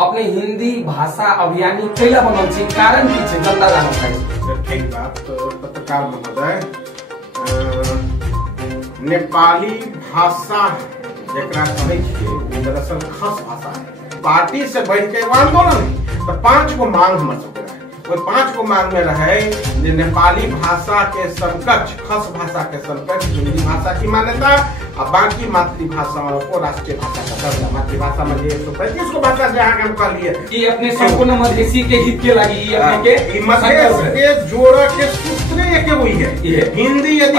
अपने हिंदी भाषा अभियानी कैला बनल छी, कारण की छै जनता जानना चाहिए। ठीक बात पत्रकार महोदय, नेपाली भाषा जकरा कहै छियै दरअसल खस भाषा है। पार्टी से बैठ के आंदोलन तो 5 गो मांग हमर सबके रहे, वो 5 गो मांग में रहे जे नेपाली भाषा के समकक्ष खस भाषा के समकक्ष हिंदी भाषा की मान्यता और बाकी मातृभाषाओं को राष्ट्रीय भाषा का दर्जा। मातृभाषा में 135 को भाषा जहाँ हम कह लिए ये अपने संपूर्ण मधेसी के हित के लगी, ये अपने के मधेश के जोड़ के सूत्र एक वही है। हिंदी यदि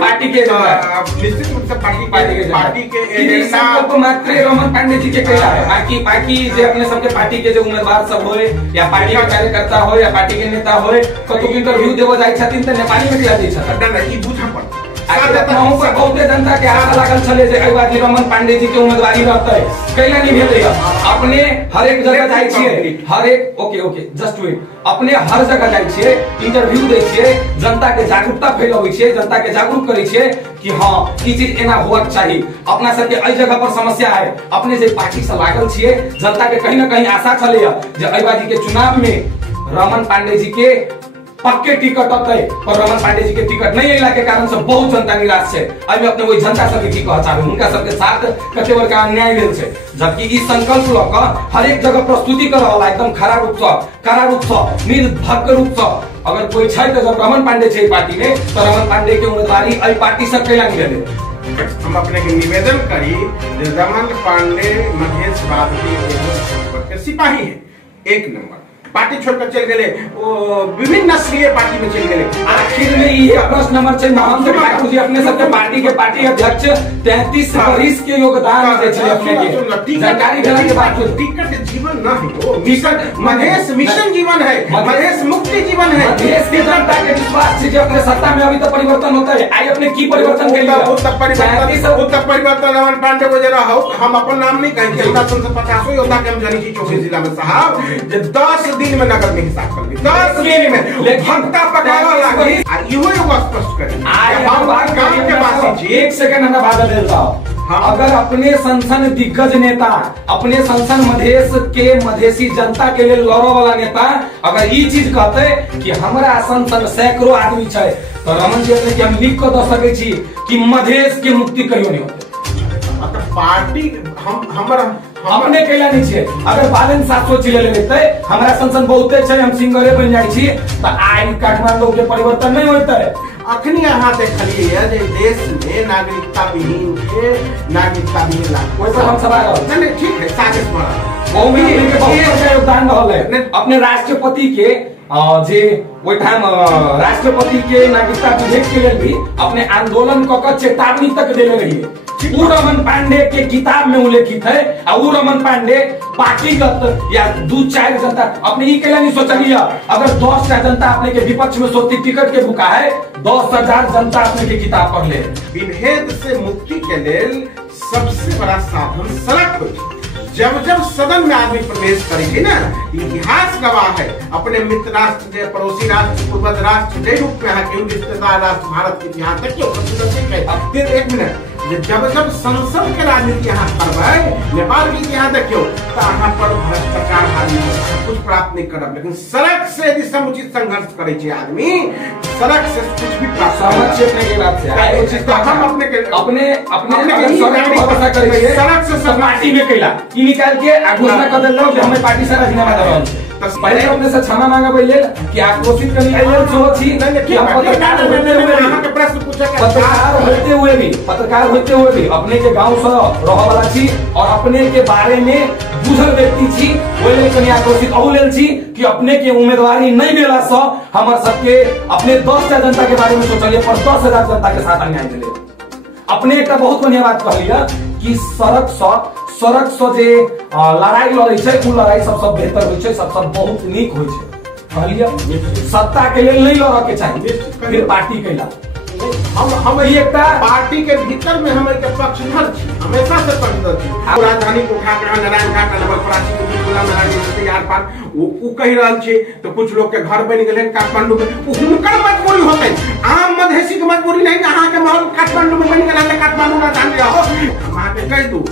पार्टी के निश्चित रूप से पार्टी के संकल्प मात्र रमन पांडे जी के कहला है। बाकी जे अपने सबके पार्टी के जो उम्मीदवार सब होए या पार्टी के कार्यकर्ता हो या पार्टी के नेता होए कतौ इंटरव्यू देबो जाय छथिन त नेपाली में दिया दै छथिन। ई बुझा पड़त बहुते जनता के आशा लागल छले जे एहि बार रमन पांडे जी के उम्मीदवारी रहतै, कैला नहीं भेलै। अपने हर एक जगह जाय छियै, हर एक ओके जस्ट वेट, अपने हर जगह जाय छियै, इंटरव्यू दै छियै, जनता के जागरूकता फैलाबै छियै, जनता के जागरूक करै छियै कि हां ई चीज एना होबाक चाही। अपना सबके एहि जगह पर समस्या है, अपने जे पार्टी से लागल छियै, जनता के कहीं न कहीं आशा छलै जे एहि बार के चुनाव में रमन पांडे जी के पक्के टिकट अतै, पर रमन पांडे जी के टिकट नहीं अइला के कारण से बहुत जनता निराश है। अभी अपने वही जनता सबके की कह चाहबे, उनका सबके साथ कते बड़का अन्याय भेल छै, जबकि ई संकल्प ल क हर एक जगह प्रस्तुति करऽ वाला एकदम खरा रूप से निर्भक रूप से अगर कोई छै त जब रमन पांडे छै पार्टी में तो रमन पांडे के उम्मीदवारी एहि पार्टी से कैला नहीं भेलै। हम अपने के निवेदन करी जे रमन पांडे मधेशवाद के सिपाही है, एक नंबर पार्टी छोड़कर चल गए, विभिन्न नस्लीय पार्टी में चल गए। आखिर में ये प्रश्न नंबर 6 महंत ठाकुर जी अपने सबके पार्टी के पार्टी अध्यक्ष 33 वर्ष के योगदान दे छै अपने के जानकारी देला के बाद टिकट जीवन न है, वो मिशन मधेश मिशन जीवन है, मधेश मुक्ति जीवन है। देश के जनता के विश्वास से अपने सत्ता में अभी तो परिवर्तन होता है, आई अपने की परिवर्तन के लिए उत्तर परिवर्तन रमन पांडे को जरा हो, हम अपन नाम नहीं कहेंगे, हमरा संसद 50 योद्धा के हम जानी छी 24 जिला में साहब 10 दिन में नगर में हिसाब कर ली, 10 दिन में भक्ता पकावा लागी। इहो एगो स्पष्ट करी हम गांव के वासी छी। एक सेकंड हमरा बात दे दो, अगर अपने संसद दिग्गज नेता, अपने संसद मधेश के मधेसी जनता के लिए लड़ो वाला नेता अगर ये चीज कहते कि हमारा संसद सैकड़ों आदमी छै तो रमन जी अपने हम लिख के दे सके छी कि मधेश के मुक्ति कहियो नहीं होते। पार्टी हमरा अपने कैला नहीं छे, अगर बालन 700 चिले लेते हमरा संसद बहुते छै, हम सिंगरे बन जाय छी त आई काठमांडू के परिवर्तन नहीं होते। अखनी यहाँ देखलिए जे देश में नागरिकता विहीन के नागरिकता विहीन लाग कोई पर हम सवाल नहीं ठीक है, साजिश बड़ा बहुत योगदान रहले अपने राष्ट्रपति के जे ओइ ठाम राष्ट्रपति के नागरिकता विधेयक के लिए भी अपने आंदोलन क चेतावनी तक देले रहिए। रमन पांडे के किताब में उल्लेखित है और रमन पांडे पार्टीगत या 2-4 जनता अपने ही कैला नहीं सोचलिए, अगर 10 जनता अपने के विपक्ष में सोचती टिकट के बुका है 10,000 जनता अपने के किताब पढ़ ले। विभेद से मुक्ति के लिए सबसे बड़ा साधन सड़क हो। जब सदन में आदमी प्रवेश करेगी ना, इतिहास गवाह है, अपने मित्र राष्ट्र पड़ोसी राष्ट्र पूर्वज राष्ट्र जे रूप में है रिश्तेदार राष्ट्र भारत के इतिहास देखियो। फिर एक मिनट, जब संसद के राजनीति यहाँ करबै, नेपाल के इतिहास देखियो तो यहाँ पर भ्रष्टाचार आदमी कुछ प्राप्त नहीं करब, लेकिन सड़क से यदि समुचित संघर्ष करे छे आदमी, सड़क से कुछ भी प्राप्त समझने के बाद से हम अपने भरोसा करे छे सड़क से पार्टी में कैला ई निकाल के घोषणा कर देलौ कि हमें पार्टी से राजीनामा दे रहल छी। पहले अपने से क्षमा मांगा पहिले कि आप कोशिश करनी है जो छी कि हम पत्रकार होते हुए भी अपने के गांव से रह वाला छी और अपने के बारे में बुझल व्यक्ति छी, ओले कनी आक्रोशित औ लेल छी कि अपने के उम्मीदवारी नहीं भेला से हमर सबके अपने 10,000 जनता के बारे में सोचलिए पर 10,000 जनता के साथ अन्याय भेले। अपने एक बहुत बढ़िया बात कहलिए कि सड़क से जे लड़ाई लड़े छै उ लड़ाई सबसे बेहतर होय छै, सबसे बहुत नीक होय छै। कहलिए सत्ता के लिए नहीं लड़े के चाहिए, फिर पार्टी कैला हम एकटा पार्टी के भीतर में हम एक पक्षधर छी, हमेशा से पक्षधर छी। राजधानी को उठा के नारायण घाट नंबर 85 के जिला में राजनीति यार पार उ कहि रहल छी तो कुछ लोग के घर बन गेले काठमांडू में, हुनकर मजबूरी होते, आम मधेसी के मजबूरी नहीं। अहाँ के महल काठमांडू में बन गेला त काठमांडू राजधानी रहो। हम अहाँ के कह दू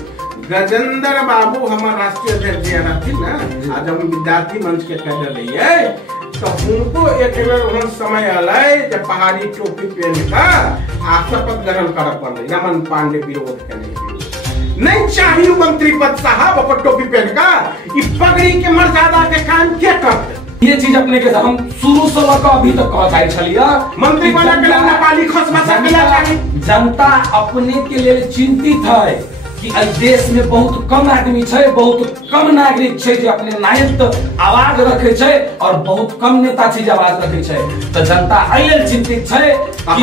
गजेंद्र बाबू हमारे राष्ट्रीय अध्यक्ष जी रहती ना, आज हम विद्यार्थी मंच के कह रही तो उनको एक बेर समय आए जब पहाड़ी टोपी पहन का शपथ ग्रहण कर पड़े। रमन पांडे विरोध के नहीं चाहिए मंत्री पद साहब अपन टोपी पहन का, पगड़ी के मर्यादा के काम क्या करते। ये चीज अपने के हम शुरू से लगा अभी तक कहता छलिया मंत्री बना के नेपाली खस भाषा के चाहिए। जनता अपने के लिए चिंतित है कि देश में बहुत कम आदमी छे, बहुत कम नागरिक छे जो अपने नायक आवाज रखे छे और बहुत कम नेता छे जो आवाज रखे छे। तो जनता अइले चिंतित छे कि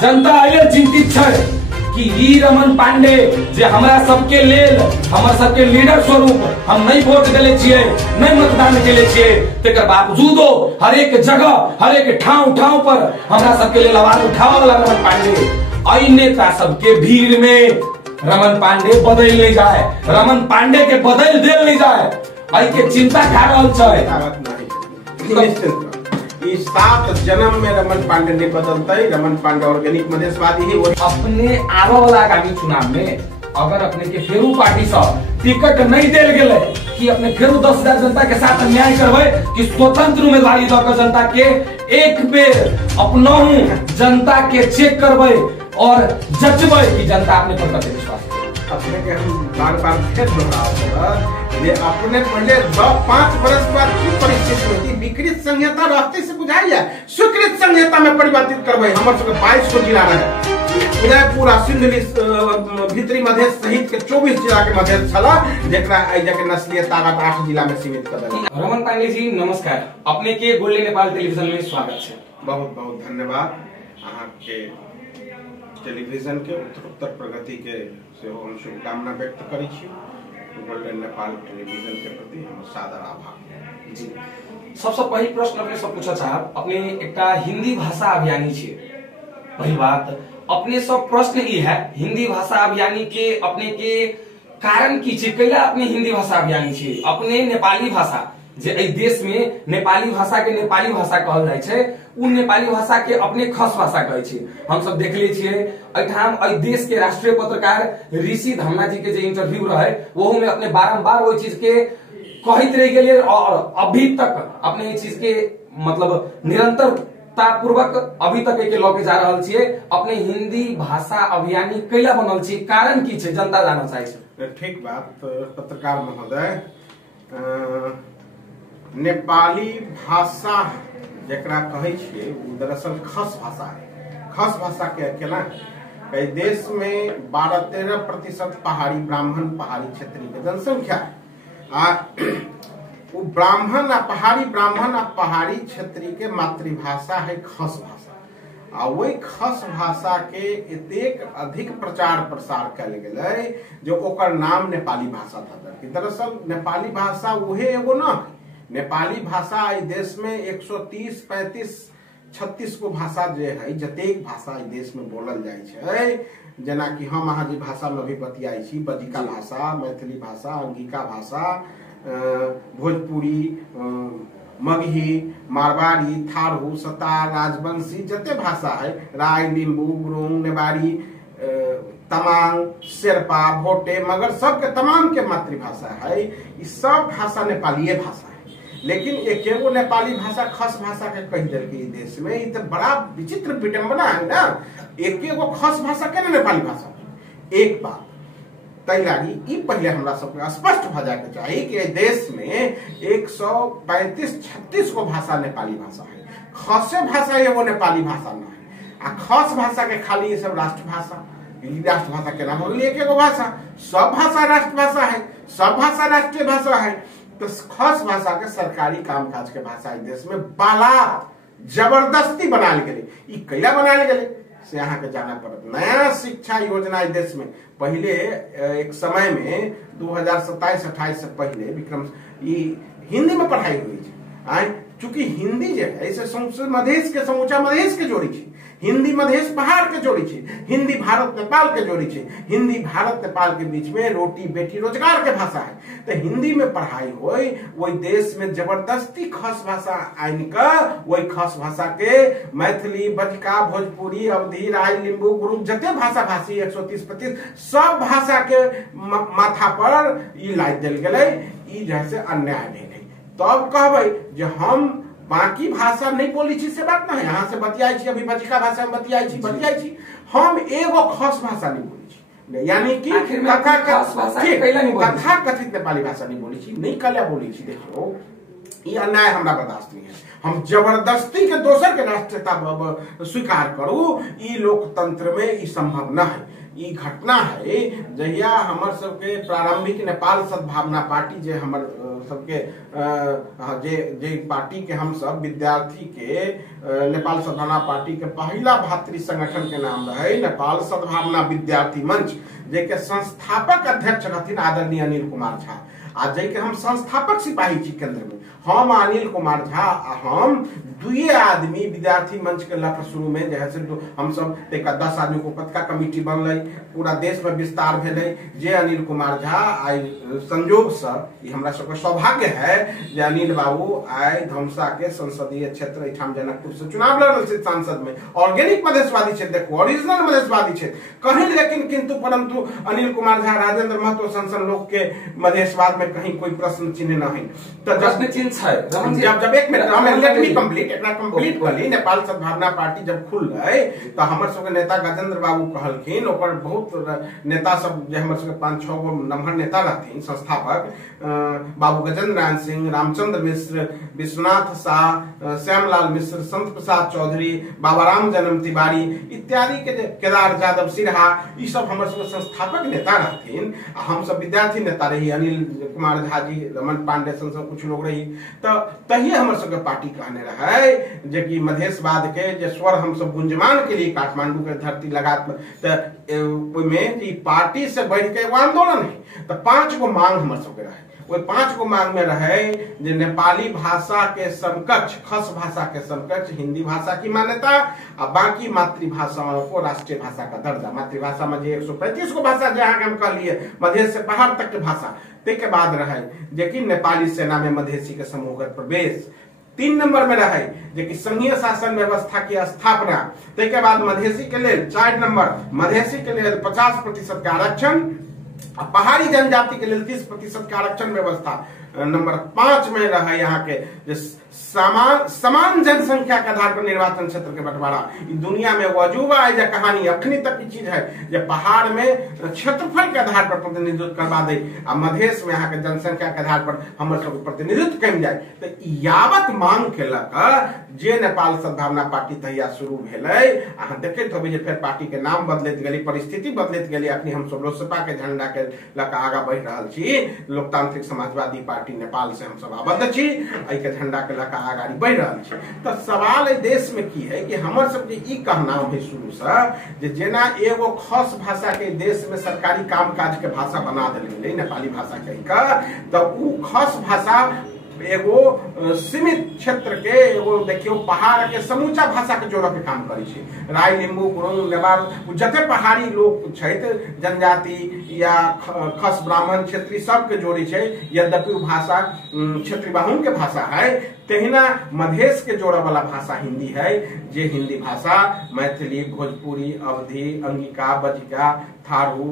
जनता अइले चिंतित छे कि ई रमन पांडे जे हमरा सबके लेल हमर सबके लीडर स्वरूप हम नहीं वोट देले छिए, नहीं मतदान केले छिए, तेकर बावजूदो हर एक जगह हर एक ठाव पर हमरा सबके लेल आवाज उठावे वाला रमन पांडे, आई नेता सबके भीड़ में रमन पांडे बदल नहीं जाए, रमन पांडे के बदल देल नहीं जाए, आई के चिंता खा रहल छे। 7 जन्म में रमन पांडे नहीं बदलता है। रमन पांडे ऑर्गेनिक मधेशवादी ही वो अपने आने वाला आगामी चुनाव में अगर अपने के फेरू पार्टी से टिकट नहीं देल गेले कि अपने फेरू 10,000 जनता के साथ अन्याय करबे कि स्वतंत्र उम्मीदवारी दकर जनता के एक बेर अपना जनता के चेक करबे और जजबे कि जनता अपने पर कते विश्वास करे। अपने के हम बार-बार फिर दोहराओ ये अपने पहले 5 बरस बाद की परिस्थिति होती विकृत संहिता रास्ते से बुझाइए स्वीकृत संहिता में परिवर्तित करबे। हमर सब 22 को जिला रहे उदयपुर सिंधली भीतरी मधेश सहित के 24 जिला के मधेश छला जेकरा आई जके नस्लीय ताकत 8 जिला में सीमित कर देल। रमन पांडे जी नमस्कार, अपने के गोल्डन नेपाल टेलीविजन में स्वागत है। बहुत बहुत धन्यवाद। अहाँ के टेलीविजन के उत्तर प्रगति के से हम शुभकामना व्यक्त करै छी। गोल्डन नेपाल टेलीविजन के प्रति हम सादर आभार जी। सबसे पहली प्रश्न अपने सब पूछा चाहब, अपने एकटा हिंदी भाषा अभियानी छे। पहली बात अपने सब प्रश्न ई है हिंदी भाषा अभियानी के अपने के कारण की छे, कैला अपने हिंदी भाषा अभियानी छे। अपने नेपाली भाषा जे एहि देश में नेपाली भाषा के नेपाली भाषा कहल जाय छे, उ नेपाली भाषा के अपने खस भाषा कहै छे। हम सब देखले छिए एठाम एहि देश के राष्ट्रीय पत्रकार ऋषि धम्ना जी के जे इंटरव्यू रहे वो में अपने बारंबार वो चीज के कहत रह गेले और अभी तक अपने इस चीज के मतलब निरंतरता पूर्वक अभी तक के लऽ के जा रहल छिए। अपने हिंदी भाषा अभियानी कैला बनल छी, कारण की छे, जनता जानना चाहे छे। ठीक बात पत्रकार महोदय, नेपाली भाषा जकरा कहै छिए दरअसल खस भाषा है। खस भाषा के केना कई देश में 12-13% पहाड़ी ब्राह्मण पहाड़ी क्षेत्रीय के जनसंख्या आ वो ब्राह्मण आ पहाड़ी क्षेत्रीय के मातृभाषा है खस भाषा। आ वही खस भाषा के एतेक अधिक प्रचार प्रसार कल गेलै जो ओकर नाम नेपाली भाषा था। दरअसल नेपाली भाषा उहे एगो न है। नेपाली भाषा देश में 130, 35, 36 को भाषा जे है जतेक भाषा देश में बोलल जाय छै, जना कि हम अहाँ जे भाषा में अभी बतियाई छी बजिका भाषा, मैथिली भाषा, अंगिका भाषा, भोजपुरी, मगही, मारवाड़ी, थारू, सतार, राजवंशी जते भाषा है, राय, लिंबू, गुरुंग, नेवारी, तमांग, शेरपा, भोटे, मगर सबके तमाम के मातृभाषा है। ये सब भाषा नेपाली भाषा है। लेकिन एक एगो नेपाली भाषा खस भाषा के कह दिल के देश में, ये तो बड़ा विचित्र विडंबना है ना। एक एगो खस भाषा के नेपाली भाषा एक बात तय लागी ई पहले हमरा सबके स्पष्ट भ जाए के चाहिए कि देश में 135-36 को भाषा नेपाली भाषा है। खसे भाषा एगो नेपाली भाषा ना है। आ खस भाषा के खाली ये सब राष्ट्रभाषा राष्ट्रभाषा के नाम हो गई एक एगो भाषा। सब भाषा राष्ट्रभाषा है, सब भाषा राष्ट्रीय भाषा है। तो खस भाषा के सरकारी कामकाज के भाषा देश में बालात जबरदस्ती बनाल गेले। ई कैला बनाल गेले से यहाँ के जाना पड़त। नया शिक्षा योजना देश में पहले एक समय में 2027-28 से पहले विक्रम हिंदी में पढ़ाई हुई है। चूंकि हिंदी जो है इसे मधेश के समूचा मधेश के जोड़ी थी। हिंदी मधेश पहाड़ के जोड़ी छे, हिंदी भारत नेपाल के जोड़ी छे, हिंदी भारत नेपाल के बीच में रोटी बेटी रोजगार के भाषा है। तो हिंदी में पढ़ाई होई वही देश में जबरदस्ती खस भाषा आइन का वही खस भाषा के मैथिली बजका भोजपुरी अवधी राय लिंबू गुरु जते भाषा भाषी 130-25 सब भाषा के माथा पर ई लाद देल गेलै। ई जैसे अन्याय भेलै तब कहबै जे हम बाकी भाषा नहीं बोली छी से बात नहीं। यहाँ से बतियाई छी अभी बजका भाषा में बतियाई छी हम एगो खस भाषा नहीं बोली छी, यानी कि कथा कथित नेपाली भाषा नहीं बोली छी, नहीं कल्या बोली छी। देखियो ये अन्याय हमरा बर्दाश्त नहीं है। हम जबरदस्ती के दोसर के राष्ट्रीयता स्वीकार करू ई लोकतंत्र में ई संभव न है। ई घटना है जहिया हमर सबके प्रारंभिक नेपाल सद्भावना पार्टी जे हमर सबके जे पार्टी के हम सब विद्यार्थी के नेपाल सद्भावना पार्टी के पहला भातृ संगठन के नाम रहे नेपाल सद्भावना विद्यार्थी मंच, जे के संस्थापक अध्यक्ष रहथिन आदरणीय अनिल कुमार झा। आज जे के हम संस्थापक सिपाही छी केंद्र में, हम अनिल कुमार झा हम दुए आदमी विद्यार्थी मंच के लक्ष्य शुरू में जैसे हम सब 10 आदमी को पत्रिका कमेटी बनल, पूरा देश में विस्तार भेलै। जे अनिल कुमार झा आई संयोग से ई हमरा सबके सौभाग्य है जे अनिल बाबू आई धमसा के संसदीय क्षेत्र एठाम जनकपुर से चुनाव लड़ल छै सांसद में। ऑर्गेनिक मधेशवादी क्षेत्र, देखो ओरिजिनल मधेशवादी क्षेत्र कहीं, लेकिन किंतु परंतु अनिल कुमार झा राजेंद्र महतो संसन लोग के मधेशवाद में कहीं कोई प्रश्न चिन्ह नहीं। तो प्रश्न चिन्ह जब एक मिनट हमें लेट मी कंप्लीट एकरा कंप्लीट कली। नेपाल सद्भावना पार्टी जब खुल गए तो हमर सबके नेता गजेंद्र बाबू कहलखिन, ओकर बहुत नेता सब जे हमर सबके 5-6 गो नम्हर नेता रहथिन संस्थापक, बाबू गजेंद्र नारायण सिंह, रामचंद्र मिश्र, विश्वनाथ शाह, श्यामलाल मिश्र, संत प्रसाद चौधरी, बाबाराम जन्म तिवारी इत्यादि के केदार यादव सिन्हा, ई सब हमर सबके संस्थापक नेता रहथिन। हम सब विद्यार्थी नेता रही, अनिल कुमार झा जी, रमन पांडे सन सब कुछ लोग रही। तो तहिए हमर सबके पार्टी कहने रहे जे कि मधेशवाद के जे स्वर हम सब गुंजमान के लिए काठमांडू के धरती लगात में पार्टी से बढ़ के आंदोलन है। तो 5 गो मांग हमर सबके रहे, वो 5 गो मांग में रहे जे नेपाली भाषा के समकक्ष खस भाषा के समकक्ष हिंदी भाषा की मान्यता और बाकी मातृभाषाओं को राष्ट्रीय भाषा का दर्जा। मातृभाषा में जे 135 गो भाषा जहाँ हम कह लिए मधेश से पहाड़ तक के भाषा, के बाद रहे जे कि नेपाली सेना में मधेसी के समूहगत प्रवेश। 3 नंबर में रहे जे कि संघीय शासन व्यवस्था की स्थापना। के बाद मधेसी के लिए 4 नंबर, मधेसी के लिए 50% के आरक्षण, पहाड़ी जनजाति के लिए 30% के आरक्षण व्यवस्था। नंबर 5 में रहा यहाँ के समान जनसंख्या के आधार पर निर्वाचन क्षेत्र के बंटवारा। दुनिया में वजूबा है कहानी अखनी तक की चीज है जो पहाड़ में क्षेत्रफल के आधार पर प्रतिनिधित्व करवा दे, मधेश में यहाँ के जनसंख्या के आधार पर हमारे सब प्रतिनिधित्व कम जाए। तो यावत मांग केलक जे नेपाल सद्भावना पार्टी तहिया शुरू भेलै। अहाँ देखैत होबै जे फेर पार्टी के नाम बदलैत गेलै, परिस्थिति बदलैत गेलै। अखनी हम सब लोसपा के झंडा के लक आगा बढ़ रहल छी, लोकतांत्रिक समाजवादी पार्टी नेपाल से हम सब आबद्ध छी, एहि के झंडा के लक आगाड़ी बढ़ रहल छी। तो सवाल देश में की है कि हमर सबके ई कहना है शुरू से जे जेना एगो खस भाषा के देश में सरकारी कामकाज के भाषा बना देल गेलै नेपाली भाषा कहि कऽ, तो उ खस भाषा एगो सीमित क्षेत्र के एगो देखियो पहाड़ के समूचा भाषा के जोड़े के काम करे छे। राय लिंबू गुरुंग नेवार जते पहाड़ी लोग छथि जनजाति या खस ब्राह्मण क्षेत्रीय सब के जोड़ी छे। यद्यपि भाषा क्षेत्रीय बाहुन के भाषा है, तहिना मधेश के जोड़ा वाला भाषा हिंदी है। जे हिंदी भाषा मैथिली भोजपुरी अवधी अंगिका बजिका थारू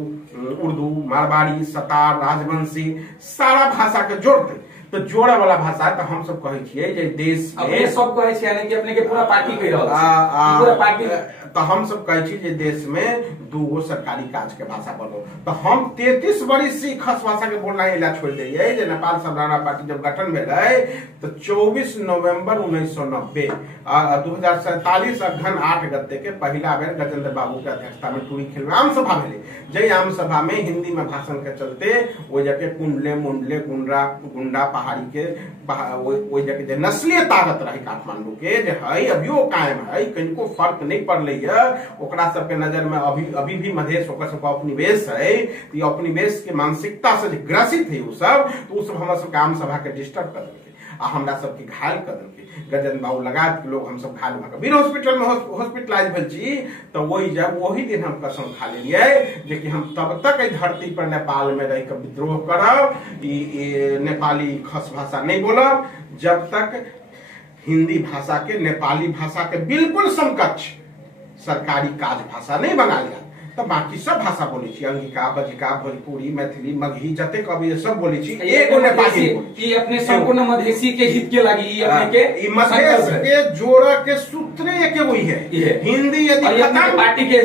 उर्दू मारवाड़ी सतार राजवंशी सारा भाषा के जोड़ते तो जोड़ा वाला भाषा। तो हम सब कहे छियै जे देश में सब कहे छियै यानी कि अपने के पूरा पार्टी कह रहल पूरा पार्टी। तो हम सब कहे छी जे देश में 2 गो सरकारी काज के भाषा बनो। तो हम 33 वर्ष से खस भाषा के बोलना इला छोड़ दिए। जे नेपाल सद्भावना पार्टी जब गठन भेलै तो 24 नवंबर 1990 2047 अगहन 8 गते के पहला बेर गजेंद्र बाबू के अध्यक्षता में टूरी खेल आम सभा भेलै। जय आम सभा में हिंदी में भाषण के चलते वो जगह कुंडले मुंडले गुंडा पहाड़ी के वो जगह नस्लीय ताकत रही काठमांडू के जे है अभियो कायम है, कनिको फर्क नहीं पड़लै। ओकरा सबके नजर में अभी भी मधेश ओकर सबके उपनिवेश है। तो उपनिवेश के मानसिकता से ग्रसित है वो सब, तो उस सब हमारे सबके आम सभा के डिस्टर्ब कर देलकै। आ हमरा सबके घायल कर देलकै। गजेंद्र बाबू लगा के लोग हम सब घायल भऽ वीर हॉस्पिटल में हॉस्पिटलाइज भेल छी। तो वही दिन हम कसम खा लेलिए जे कि हम तब तक एहि धरती पर नेपाल में रह के विद्रोह करब, नेपाली खस भाषा नहीं बोलब, जब तक हिंदी भाषा के नेपाली भाषा के बिल्कुल समकक्ष सरकारी काज भाषा नहीं बना लिया। तो बाकी सब भाषा बोली छी, अंगिका, बजिका, भोजपुरी, मैथिली, मगही जतेक अभी सब बोली छी, एगो नेपाली ई अपने संपूर्ण मधेसी के हित के लागि ई अपने के मधेश के जोड़ के सूत्र एके वही है। हिंदी यदि खत्म पार्टी के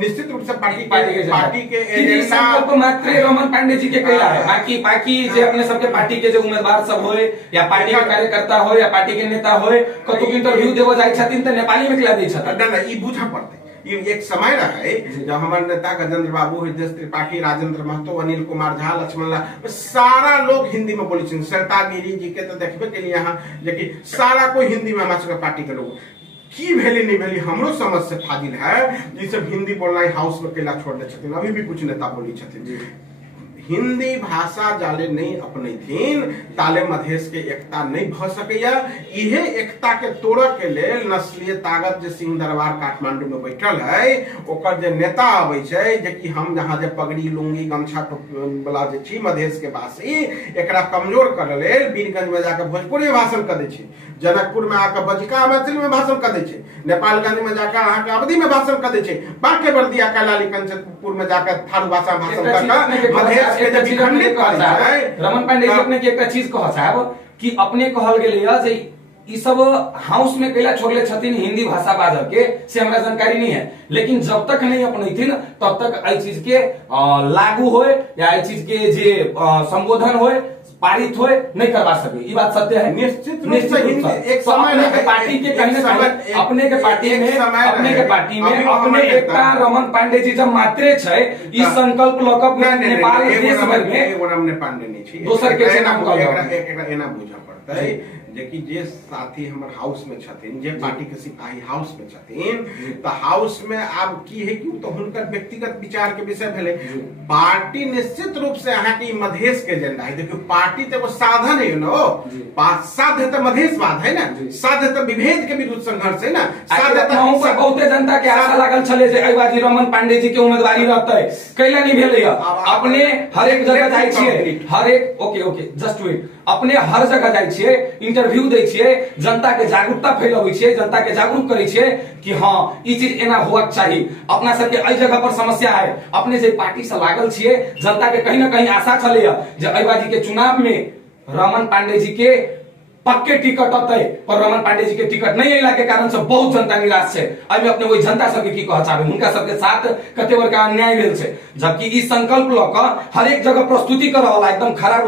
निश्चित रूप से पार्टी के संकल्प मात्र रमन पांडे जी के कैला है। बाकी जे अपने सबके पार्टी के जो उम्मीदवार सब होय या पार्टी के कार्यकर्ता हो या पार्टी के नेता होय कतौ इंटरव्यू देबो जाय छथिन त नेपाली में केला दै छथिन। ना ई बुझा पड़तै। एक समय रहे जब हमारे नेता गजेंद्र बाबू, हृदय त्रिपाठी, राजेंद्र महतो, अनिल कुमार झा, लक्ष्मण लाल, सारा लोग हिंदी में बोली छे। सरता गिरी जी के तो देखबे के लिए यहाँ जेकि सारा कोई हिंदी में हमारे पार्टी के लोग की भेली नहीं भेली हमरो समझ से फाजिल है। ये सब हिंदी बोलना हाउस में केला छोड़ दे छथिन। अभी भी कुछ नेता बोली छथिन हिंदी भाषा जाले नहीं अपने थीन ताले मधेश के एकता नहीं भ सकैया। इहे एकता के तोड़ के लेल नस्लीय ताकत जे सिंह दरबार काठमांडू में बैठल है ओकर जे नेता आबै छै जे कि हम जहाँ जे पगड़ी लुंगी गमछा वाला जे छी मधेश के वासी एकरा कमजोर करे लेल वीरगंज में जाकर भोजपुरी में भाषण कर दै छै, जनकपुर में आकर बजिका मैथिली में भाषण कर दै छै, नेपालगंज में जाकर अहाँके अवधी में भाषण कर दै छै, बांके बर्दिया कैलाली कंचनपुर में जाकर थारू भाषा में भाषण करके मधेश रमन पांडे जी अपने के एक चीज कह साहब कि अपने कहल गेलै जे ई सब हाउस में कैला छोड़ले छथिन हिंदी भाषा बाजब के से हमरा जानकारी नहीं है, लेकिन जब तक नहीं अपनैथिन तब तक एहि चीज के लागू होए या एहि चीज के जे संबोधन होए पारित होए नहीं करवा सके। ये बात सत्य है। निश्चित रूप से एक समय पार्टी के कहीं ना कहीं अपने के पार्टी में अपने एकता रमन पांडे जी जब मात्रे छै ई संकल्प लकब नेपाल देश भर में रमन पांडे नहीं छी दोसर के नाम कहल एकरा एना बुझा पड़तै जेकि जे साथी हमर हाउस में छथिन जे पार्टी के सिपाही हाउस में छथिन तो हाउस में अब की है कि तो हुनकर व्यक्तिगत विचार के विषय भेले। पार्टी निश्चित रूप से अहाँ के मधेश के एजेंडा है। देखियो पार्टी तो एगो साधन है ना, साध्य तो मधेशवाद है ना, साध्य तो विभेद के विरुद्ध संघर्ष है ना, साध्य तो बहुते जनता के आशा लागल छले जे अइबाजी रमन पांडे जी के उम्मीदवारी रहतै कैला नहीं भेलै। अपने हर एक जगह जाय छियै, हर एक ओके जस्ट वेट, अपने हर जगह जाय छियै, इंटरव्यू दै छियै, जनता के जागरूकता फैलाबै छियै, जनता के जागरूक करै छियै कि हाँ ई चीज एना होबाक चाही। अपना सबके एहि जगह पर समस्या है। अपने जे पार्टी से लागल छियै जनता के कहीं ना कहीं आशा छलैया जे अइबाजी के चुनाव में रमन पांडे जी के पक्के टिकट अतै, पर रमन पांडे जी के टिकट नहीं अयला के कारण से बहुत जनता निराश छै। अइमे अपने वही जनता सबके की कह चाहबे हुनका सबके साथ कते बड़का अन्याय भेल छै, जबकि ई संकल्प ल क हर एक जगह प्रस्तुति करऽ वाला एकदम खरा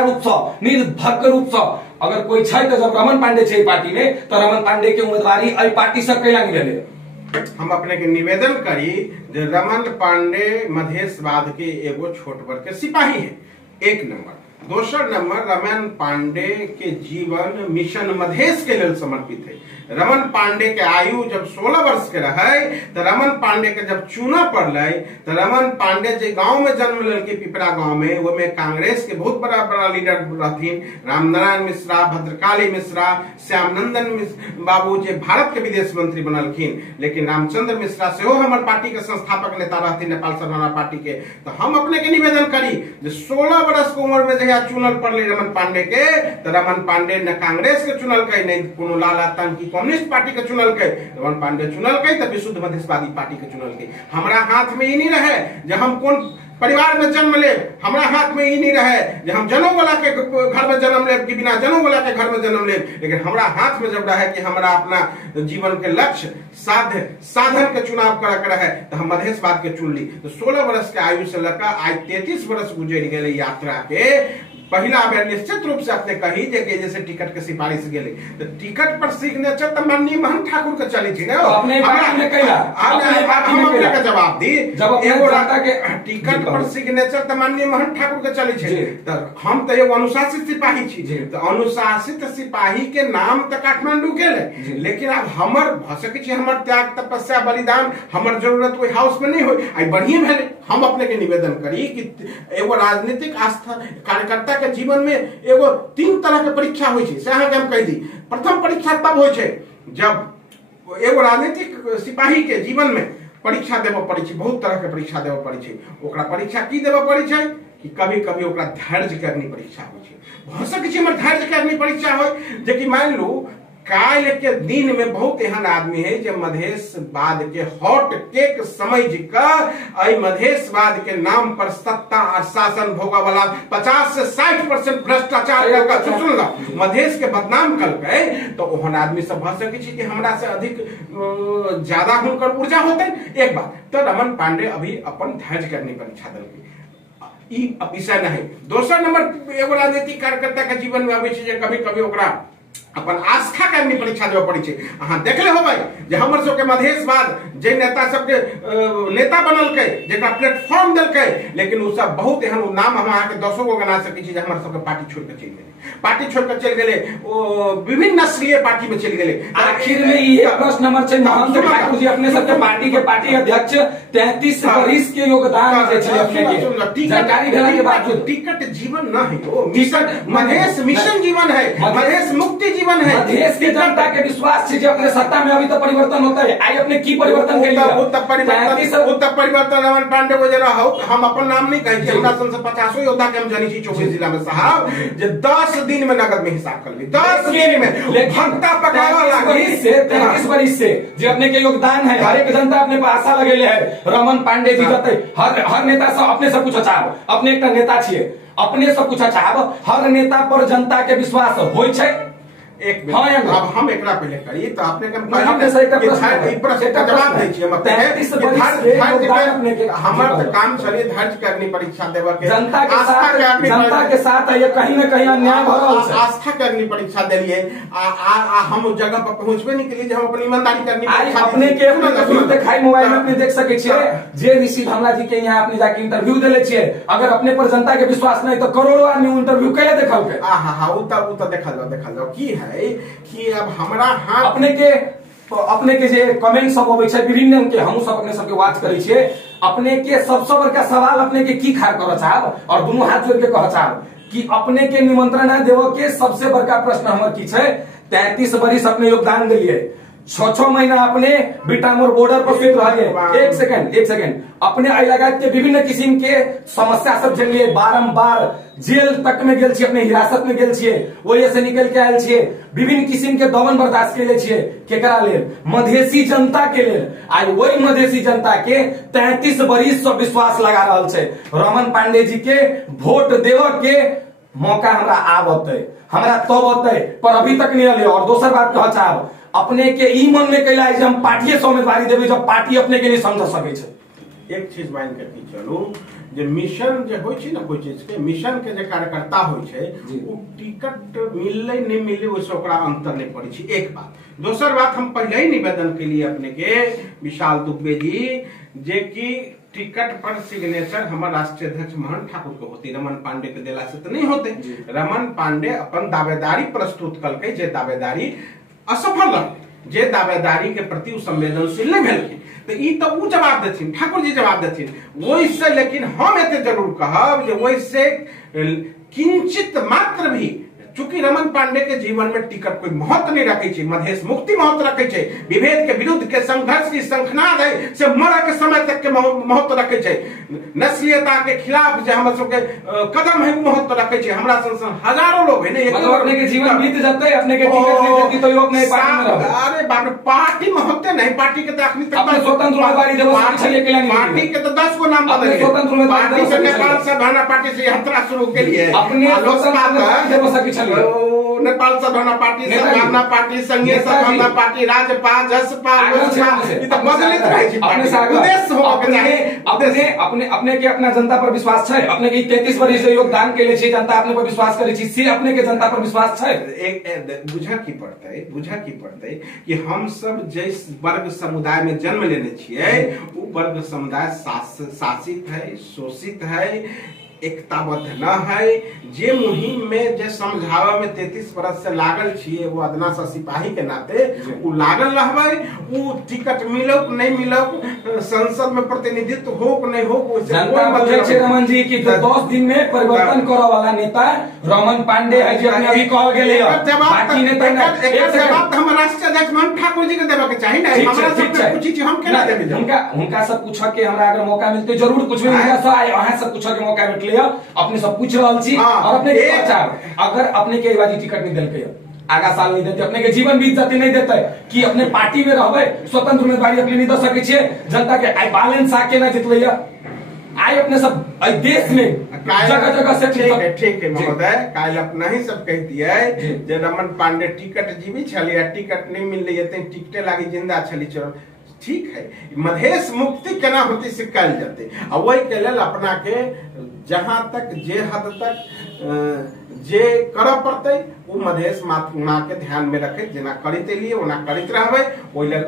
रूप से निर्भक रूप से अगर कोई छै तो जब रमन पांडे छै पार्टी में तो रमन पांडे के उम्मीदवारी अइ पार्टी से कैला नहीं भेलै। हम अपने के निवेदन करी जे रमन पांडे मधेशवाद के एगो छोट वर्ग के सिपाही है, एक नंबर। दोसर नंबर रमन पांडे के जीवन मिशन मधेश के लिए समर्पित है। रमन पांडे के आयु जब 16 वर्ष के रहे तो रमन पांडे के जब चुना पड़ल तो रमन पांडे जो गांव में जन्म लेके पिपरा गांव में वो में कांग्रेस के बहुत बड़ा लीडर रहथिन। रामनारायण मिश्रा, भद्रकाली मिश्रा, श्यामनंदन बाबू जे भारत के विदेश मंत्री बनलखिन, लेकिन रामचंद्र मिश्रा से हमारे पार्टी के संस्थापक नेता रहथिन नेपाल सरनारा पार्टी के। तो हम अपने के निवेदन करी 16 वर्ष के उम्र में जहिया चुनल पड़ले रमन पांडे के तो रमन पांडे न कांग्रेस के चुनल के नहीं कोनो लाला तंकी कम्युनिस्ट पार्टी के चुनल के, रमन पांडे चुनल के तो विशुद्ध मधेशवादी पार्टी के चुनल के। हमारा हाथ में ये नहीं रहे जो हम कौन परिवार में जन्म ले, हमारा हाथ में ये नहीं रहे जो हम जनों वाला के घर में जन्म ले कि बिना जनों वाला के घर में जन्म ले, लेकिन हमारा हाथ में जब रहे कि हमारा अपना जीवन के लक्ष्य साधन के चुनाव करे रहे तो हम मधेशवाद के चुन ली। तो 16 वर्ष के आयु से लेकर आज 33 वर्ष गुजर गए यात्रा के। पहला बेर निश्चित रूप से अपने कही जे जैसे टिकट के सिफारिश गेले तो टिकट पर सिग्नेचर तो माननीय महंत ठाकुर के चली थी ना, अपने में कैला हम अपने का जवाब दी जब एगो राता के टिकट पर सिग्नेचर तो माननीय महंत ठाकुर के चली छे। तो हम तो एगो अनुशासित सिपाही छी, तो अनुशासित सिपाही के नाम तो काठमांडू गेले, लेकिन अब हमर भ सके छी हमर त्याग तपस्या बलिदान हमर जरूरत कोई हाउस में नहीं होई। आई बढ़िया भेले। हम अपने के निवेदन करी कि एगो राजनीतिक आस्था कार्यकर्ता के जीवन में एगो 3 तरह के परीक्षा होइ छै से अहाँ के हम कह दी। प्रथम परीक्षा तब होइ छै जब एगो राजनीतिक सिपाही के जीवन में परीक्षा देव पड़े छै, बहुत तरह के परीक्षा देव पड़े छै। ओकरा परीक्षा की देव पड़े छै कि कभी कभी ओकरा धैर्य के अग्नि परीक्षा होइ छै। भ सकै छै हमर धैर्य के अग्नि परीक्षा हो, जे कि मान लू काल के दिन में बहुत एहन आदमी है जो मधेशवाद के हॉट केक समझ कर मधेशवाद के नाम पर सत्ता और शासन भोगा वाला 50 से 60% भ्रष्टाचार कर मधेश के बदनाम करके, तो ओहन आदमी सब भ सके कि हमरा से अधिक ज्यादा हुनकर ऊर्जा होते। एक बात तो रमन पांडे अभी अपन धैर्य करने परीक्षा दिलकै, विषय नहीं। दोसर नंबर एगो राजनीतिक कार्यकर्ता के जीवन में अबै छै कभी कभी ओकरा अपन आस्था के अग्नि परीक्षा देव पड़े छै। अहाँ देखले होबै जे हमर सबके मधेशवाद जे नेता सबके नेता बनलकै, जेकरा प्लेटफॉर्म देलकै, लेकिन उ सब बहुत एहन नाम हम अहाँ के 10 गो गिना सकै छी जे हमर सबके पार्टी छोड़ के चलि गेलै, पार्टी छोड़ के चलि गेलै, ओ विभिन्न नस्लीय पार्टी में चलि गेलै। आखिर में ये प्रश्न नंबर छै, महंत ठाकुर जी अपने सबके पार्टी अध्यक्ष 33 वर्ष के योगदान जे छै अपने के जानकारी भेला के बाद टिकट जीवन न है, ओ मिशन मधेश मिशन जीवन है, मधेश मुक्ति जीवन है। मधेश के जनता के विश्वास छै जे अपने सत्ता में अभी तो परिवर्तन होता है। आई अपने की परिवर्तन केलिए? उत्तर परिवर्तन रमन पांडे वो जरा हो, हम अपन नाम नहीं कहे छी, हमरा संग 50 योद्धा के हम जानी छी 24 जिला में साहब, जे 10 दिन में नगद में हिसाब कर ली, 10 दिन में भक्ता पकावा लागी से 33 वर्ष से जे अपने के योगदान है, हर एक जनता अपने पर आशा लगेले है। रमन पांडे जी जते हर नेता सब अपने सब कुछ चाहब, अपने एक नेता छिए, अपने सब कुछ चाहब, हर नेता पर जनता के विश्वास होय छै। एक मिनट, अब हम एकरा पहले करी तो आपने आपने सही का प्रश्न का जवाब दै छियै। हमर काम चलिए धैर्य के अग्नि परीक्षा देबे के, जनता के साथ ये कहीं न कहीं अन्याय भ रहल छै। आस्था के अग्नि परीक्षा देलिए आ हम उस जगह पर पहुंचबे नहीं केलिए जे हम अपनी ईमानदारी के अग्नि परीक्षा अपने के इंटरव्यू देखाई मोबाइल में अपने देख सके छियै, जे ऋषि धमला जी के यहाँ अपने जाके इंटरव्यू देले छियै। अगर अपने पर जनता के विश्वास नहीं तो करोड़ों आदमी इंटरव्यू कैले देखल के। हां उ त देखल जाओ की है कि अब हमरा हाथ अपने के जे कमेंट सब अबै छै विभिन्न के, हम सब अपने सबके वाच करै छियै। अपने के सबसे बड़का सवाल अपने के की खार करऽ चाहब और दोनों हाथ जोड़ के कह चाहब कि अपने के निमंत्रणा देव के सबसे बड़का प्रश्न हमर की छै। 33 वर्ष अपने योगदान दिलिए, 6 महीना अपने बिटामोर बॉर्डर पर सुत रहिए। एक सेकंड अपने एहि लगात के विभिन्न किस्म के समस्या सब झेलिए, बारंबार जेल तक में गेल छियै, अपने हिरासत में गेल छियै, ओहि से निकल के आयल छियै, विभिन्न किस्म के दमन बर्दाश्त केले छियै। केकरा लेल? मधेसी जनता के लेल। आज वही मधेसी जनता के 33 वर्ष से विश्वास लगा रहल छै। रमन पांडे जी के वोट देव के मौका हमरा आबते, हमरा तब होते, पर अभी तक नहीं आले। और दोसर बात कह चाहब, अपने के ई मन में कैला है हम पार्टी से उम्मीदवारी देवे जब पार्टी अपने के लिए समझ सके छै। एक चीज मान के चलू जे मिशन जे होय छै ना, कोई चीज के मिशन के जे कार्यकर्ता होय छै वो टिकट मिलले नहीं मिले ओसे ओकरा अंतर नहीं पड़े छै। एक बात। दोसर बात, हम पहले ही निवेदन के लिए अपने के विशाल दुबे जी जे कि टिकट पर सिग्नेचर हमारे राष्ट्रीय अध्यक्ष महंत ठाकुर को होती, रमन पांडे के दिला से तो नहीं होते। रमन पांडे अपन दावेदारी प्रस्तुत करके, जे दावेदारी असफल रहे, जे दावेदारी के प्रति संवेदनशील नहीं भेलखिन, तो ई तो उ जवाब देथिन, ठाकुर जी जवाब देथिन वैसे। लेकिन हम एते जरूर कहब जे वैसे किंचित मात्र भी, चूंकि रमन पांडे के जीवन में टिकट कोई महत्व नहीं रखे छै, मधेश मुक्ति महत्व रखे छै, विभेद के विरुद्ध के संघर्ष की शंखनाद है से मरा के समय तक के महत्व रखे छै, नस्लीयता के खिलाफ जो हम सबके कदम है महत्व रखे छै। हमरा संग हजारों लोग है ना, अपने के जीवन बीत जाते, अपने के टिकट नहीं देती तो योग नहीं पार्टी में रहो। अरे बाप रे, पार्टी में होते नहीं, पार्टी के तो अखनी तक स्वतंत्र उम्मीदवारी देबो पार्टी के तो 10 को नाम बदल स्वतंत्र उम्मीदवारी पार्टी से नेपाल से भाना पार्टी से यात्रा शुरू के लिए अपने लोकसभा देबो सके नेपाल सभाना पार्टी, सभाना पार्टी, संघीय सभाना पार्टी, राज्यपा, जसपा, बदलित रहे छै पार्टी। उद्देश्य हो अपने के अपना जनता पर विश्वास छै, अपने के 33 वर्ष से योगदान केले छै, जनता अपने पर विश्वास करे छै, से अपने के जनता पर विश्वास छै। एक बुझा की पड़ते कि हम सब जिस वर्ग समुदाय में जन्म लेने छियै, वो वर्ग समुदाय शासित है, शोषित है, एकताबद्ध न है। जे मुहिम में जे समझावे में 33 बरस से लागल छिए वो अदना सा सिपाही के नाते वो लागल रहबै। वो टिकट मिलो नहीं मिलो, संसद में प्रतिनिधित्व हो नहीं हो, जनता बोले छे रमन जी कि 10 दिन में परिवर्तन करे वाला नेता रमन पांडे है, जे अपने अभी कह गेले बाकी नेता एक जवाब हम राष्ट्रीय अध्यक्ष मन ठाकुर जी के देबा के चाहि ना। हमरा सब पूछी छी हम केना देबे? उनका सब पूछ के हमरा अगर मौका मिलते जरूर कुछ भी उनका से आए अहाँ सब पूछ के मौका मिलले अपने सब पूछ रहल छी। और अपने के प्रचार अगर अपने के बाजी टिकट नहीं देलकै आगा साल नहीं देते, अपने के जीवन बीत जाते नहीं देते कि अपने पार्टी में रहबै स्वतंत्र उम्मीदवारी अपने नहीं दे सके छिए। जनता के आई बैलेंस आके ना जितलै आई अपने सब देश में जगह जगह से ठीक है महोदय। काल अपना ही सब कहती है जे रमन पांडे टिकट जीवी छलिए, टिकट नहीं मिल रही है टिकटे लागी जिंदा छली चल ठीक है। मधेश मुक्ति केना होती से कल जाते और वही के लेल अपना के जहां तक जे हद तक जे कर पड़ते वो मधेश माँ के ध्यान में रखे, जेना करते लिए ओना करते रहबै।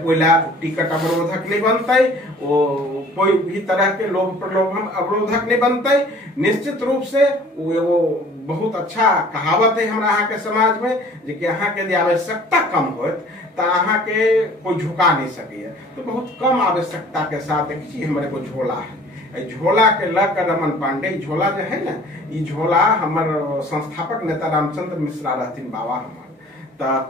ओइला टिकट अवरोधक नहीं बनते, वो कोई भी तरह के लोभ प्रलोभन अवरोधक नहीं बनते। निश्चित रूप से वो बहुत अच्छा कहावत है हमरा अहाँ के समाज में जे कि अहाँ के आवश्यकता कम होत तो अहाँ के कोई झुका नहीं सके। तो बहुत कम आवश्यकता के साथ एक चीज हमारे को झोला है, झोला के लग रमन पांडे झोला जो है ना, ये झोला हमार संस्थापक नेता रामचंद्र मिश्रा रहथिन बाबा हमार।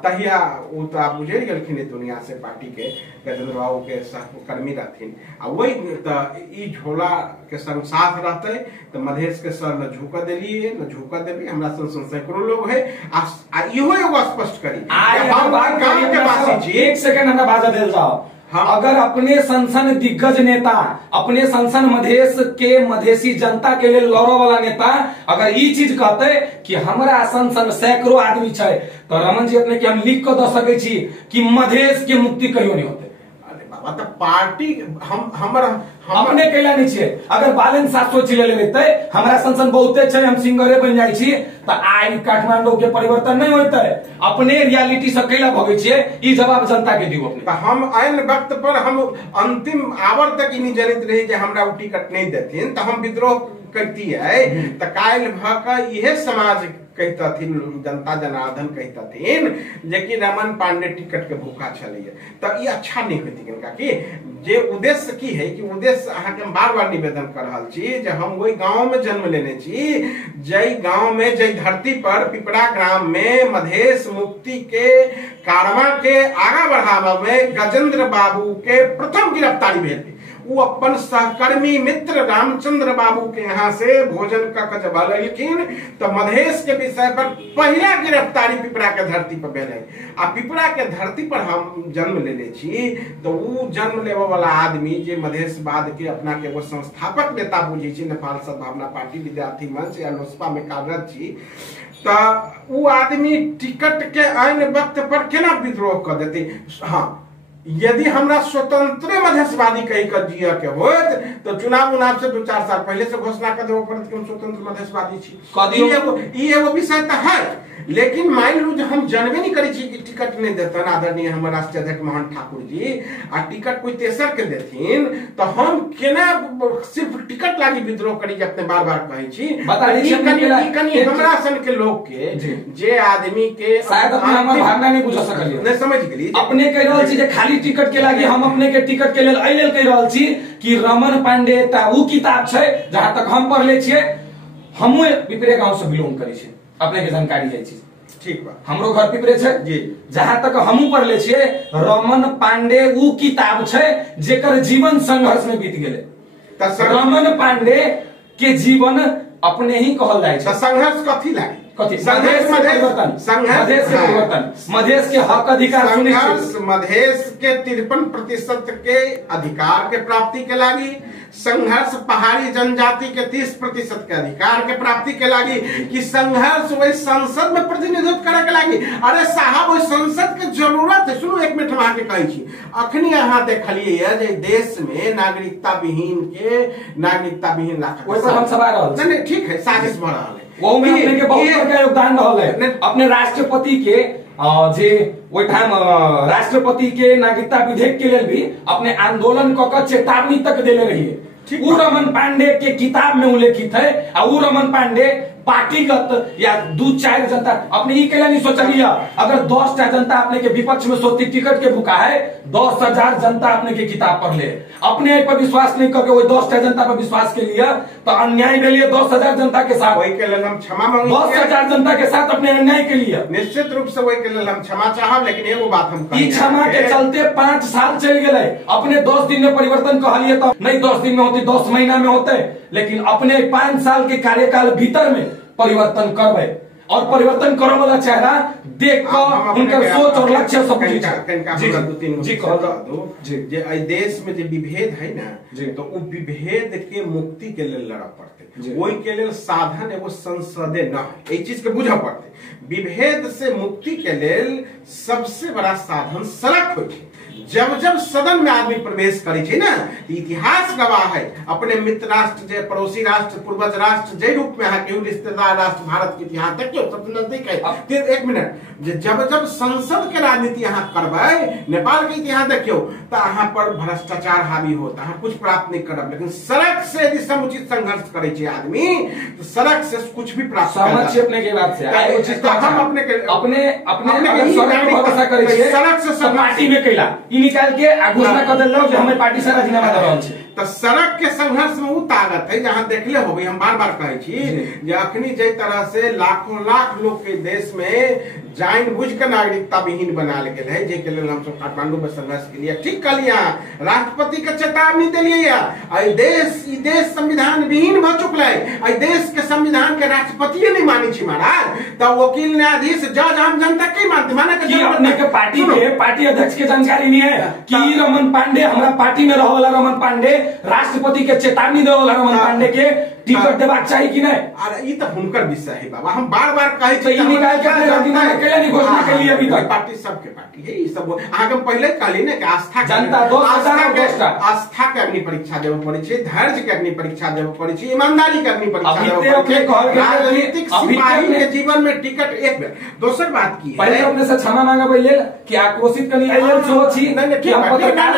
तहिया वो तो आप बुझे गलखिन दुनिया से पार्टी के गजेंद्र बाबू के सहकर्मी रहथिन। आ वही झोला के संग साथ रहते तो मधेश के सर न झुका दिलिए न झुका देवी। हमरा संग सैकड़ों लोग है इहो एगो स्पष्ट करी एक सेकंड हमरा बाजा देल जाओ। अगर अपने संसन दिग्गज नेता अपने संसन मधेश के मधेसी जनता के लिए लड़ो वाला नेता अगर ये चीज कहते कि हमरा संसन सैकड़ों आदमी है तो रमन जी अपने के हम लिख कर दे सके छी कि मधेश के मुक्ति कहियो नहीं होते। मतलब पार्टी हम अपने कैला नहीं छे। अगर बैलेंस 700 ले लेते हमरा संसन बहुते छे हम सिंगरे बन जाई छी तो आई काठमांडू के परिवर्तन नहीं होते। अपने रियलिटी से कैला भगे छिए ई जवाब जनता के दियो अपने। हम आन वक्त पर हम अंतिम आवर तक इ जनित रही जे हमरा टिकट नहीं देथिन तो हम विद्रोह करती है। तो काल भक इहे समाज कहता थी, जनता जनार्दन कहता थी जे रमन पांडे टिकट के भूखा चलिए तो ये अच्छा नहीं होती इनका कि जे उद्देश्य की है कि उद्देश्य अहाँ के बार बार निवेदन कर रहा छी जे हम वही गांव में जन्म लेने छी जय गांव में जय धरती पर पिपरा ग्राम में मधेश मुक्ति के कारवा के आगा बढ़ावा में गजेंद्र बाबू के प्रथम गिरफ्तारी भेल। वो अपन सहकर्मी मित्र रामचंद्र बाबू के यहाँ से भोजन का जब लेकिन तो मधेश के विषय पर पहला गिरफ्तारी पिपरा के धरती पर भेल। आ पिपरा के धरती पर हम जन्म लेने छी तो वो जन्म लेवे वाला आदमी जे मधेशवाद के अपना के वो संस्थापक नेता बुझी छी, नेपाल सद्भावना पार्टी विद्यार्थी मंच या लोसपा में कार्यरत छी, तो वो आदमी टिकट के आन वक्त पर केना विद्रोह कर देते। हाँ यदि हमरा स्वतंत्र मधेशवादी कही कर जिया के होत तो चुनाव उनाव से 2-4 साल पहले से घोषणा कर देव पड़त कि हम स्वतंत्र मधेशवादी छी। एगो विषय तो है लेकिन मान लू जो हम जानबे नहीं करी छी कि टिकट नहीं देतन आदरणीय हमर राष्ट्रीय अध्यक्ष मोहन ठाकुर जी आ टिकट कोई तेसर के देथिन तो हम केना सिर्फ टिकट लागी विद्रोह करी जे अपने बार बार कहे छी। कनी हमरा सन के लोग के जे आदमी के शायद अपने हमर भावना नहीं बुझ सकलिए नहीं समझ गेली। अपने कह रहल छी जे खाली टिकट के लागी हम अपने के टिकट के लेल एहि लेल कह रहल छी कि रमन पांडे एकटा उ किताब छै जहां तक हम पढ़ले छिए। हमहु पिपरे गांव से बिलोंग करी छी, अपने के जानकारी है चीज ठीक बा। हमरो घर पिपरे छै जी, जहां तक हमहु पढ़ले छिए रमन पांडे उ किताब छै जेकर जीवन संघर्ष में बीत गेले। रमन पांडे के जीवन अपने ही कहल जाय छै। संघर्ष कथी लागी कथी मधेश के परिवर्तन, मधेश के परिवर्तन, मधेश के हक अधिकार सुनिश्चित, मधेश के 53% के अधिकार के प्राप्ति के लागी संघर्ष, पहाड़ी जनजाति के 30% के अधिकार के प्राप्ति के लागी कि संघर्ष वही संसद में प्रतिनिधित्व करे के लागी। अरे साहब वही संसद के जरूरत है। सुनो एक मिनट हम आके कही छी अखनी अहाँ देखलिए जे देश में नागरिकता विहीन लाख ओइ पर हम सवाल रहल नहीं ठीक है साजिश भ रहल है वो में अपने के बहुत बड़का योगदान रहल है। अपने राष्ट्रपति के जे ओइ ठाम राष्ट्रपति के नागरिकता विधेयक के लेल भी अपने आंदोलन क के चेतावनी तक देले रहिए ऊ रमन पांडे के किताब में उल्लेखित है। और ऊ रमन पांडे पार्टीगत या 2-4 जनता अपने ई केला नहीं सोचलिए। अगर 10 जनता अपने के विपक्ष में सोचती टिकट के भूखा है, 10,000 जनता अपने के किताब पढ़ ले। अपने पर विश्वास नहीं करके वही 10 जनता पर विश्वास के लिए तो अन्याय के लिए 10,000 जनता के साथ वही के लिए हम क्षमा मांगे। 10,000 जनता के साथ अपने अन्याय के लिए निश्चित रूप से वही के लिए हम क्षमा चाहब। लेकिन एगो बात हम क्षमा के चलते 5 साल चल गए। अपने 10 दिन में परिवर्तन कहलिए तो नहीं 10 दिन में होती, 10 महीना में होते। लेकिन अपने 5 साल के कार्यकाल भीतर में परिवर्तन करबे और परिवर्तन करो वाला चेहरा देख कर उनका सोच और लक्ष्य सब जी देश में जो विभेद है ना, तो वो विभेद के मुक्ति के लिए लड़ा पड़ते। वही के लिए साधन एगो संसदे न है, एक चीज के बुझा पड़ते। विभेद से मुक्ति के लिए सबसे बड़ा साधन सड़क हो। जब जब सदन में आदमी प्रवेश करे ना, इतिहास गवाह है। अपने मित्र राष्ट्र जे पड़ोसी राष्ट्र पूर्वज राष्ट्र जे रूप में है, रिश्तेदार राष्ट्र भारत के इतिहास देखियो सबसे नजदीक है। फिर एक मिनट, जब जब संसद के राजनीति यहाँ करबे, नेपाल के इतिहास देखियो तो यहाँ पर भ्रष्टाचार हावी होता है, कुछ प्राप्त नहीं करब। लेकिन सड़क से यदि समुचित संघर्ष करे आदमी तो सड़क से कुछ भी प्राप्त अपने के बात से हम अपने भरोसा करे सड़क से पार्टी में कैला ई निकाल के घोषणा कर दिलो जे हमें पार्टी से राजीनामा दे रहल छै। तो सड़क के संघर्ष में वो ताकत है जहाँ देखले हो। हम बार बार कहे छी अखनी जे तरह से लाखों लाख लोग के देश में जानबूझ के नागरिकता विहीन बनाल गेल है, जे के लिए हम सब काठमांडू में संघर्ष के लिए ठीक कलिया राष्ट्रपति के चेतावनी दिलिए। देश संविधान विहीन भ चुकले। देश के संविधान के राष्ट्रपति नहीं मानी छी महाराज, तो वकील न्यायाधीश जज आम जनता के मानते माने के अपने के पार्टी अध्यक्ष के जानकारी नहीं है कि रमन पांडे हमारा पार्टी में रहे वाला रमन पांडे राष्ट्रपति के चेतावनी दे वाला रमन पांडे के टिकट देबाक चाहिए कि नहीं। अरे ये तो हुनकर विषय है बाबा, हम बार बार कहे तो ई निकाल के राजीनामा कैला नहीं घोषणा के लिए अभी तक। पार्टी सबके पार्टी है ये सब। आगे पहले कहली ने कि आस्था जनता आस्था के अग्नि परीक्षा देवे पड़े छै, धैर्य के अग्नि परीक्षा देवे पड़े छै, ईमानदारी के अग्नि परीक्षा देवे पड़े छै। राजनीतिक सिपाही के जीवन में टिकट एक बेर। दोसर बात की पहले अपने से क्षमा मांगा पहले कि आक्रोशित करनी आइल छो छी कि हम पत्रकार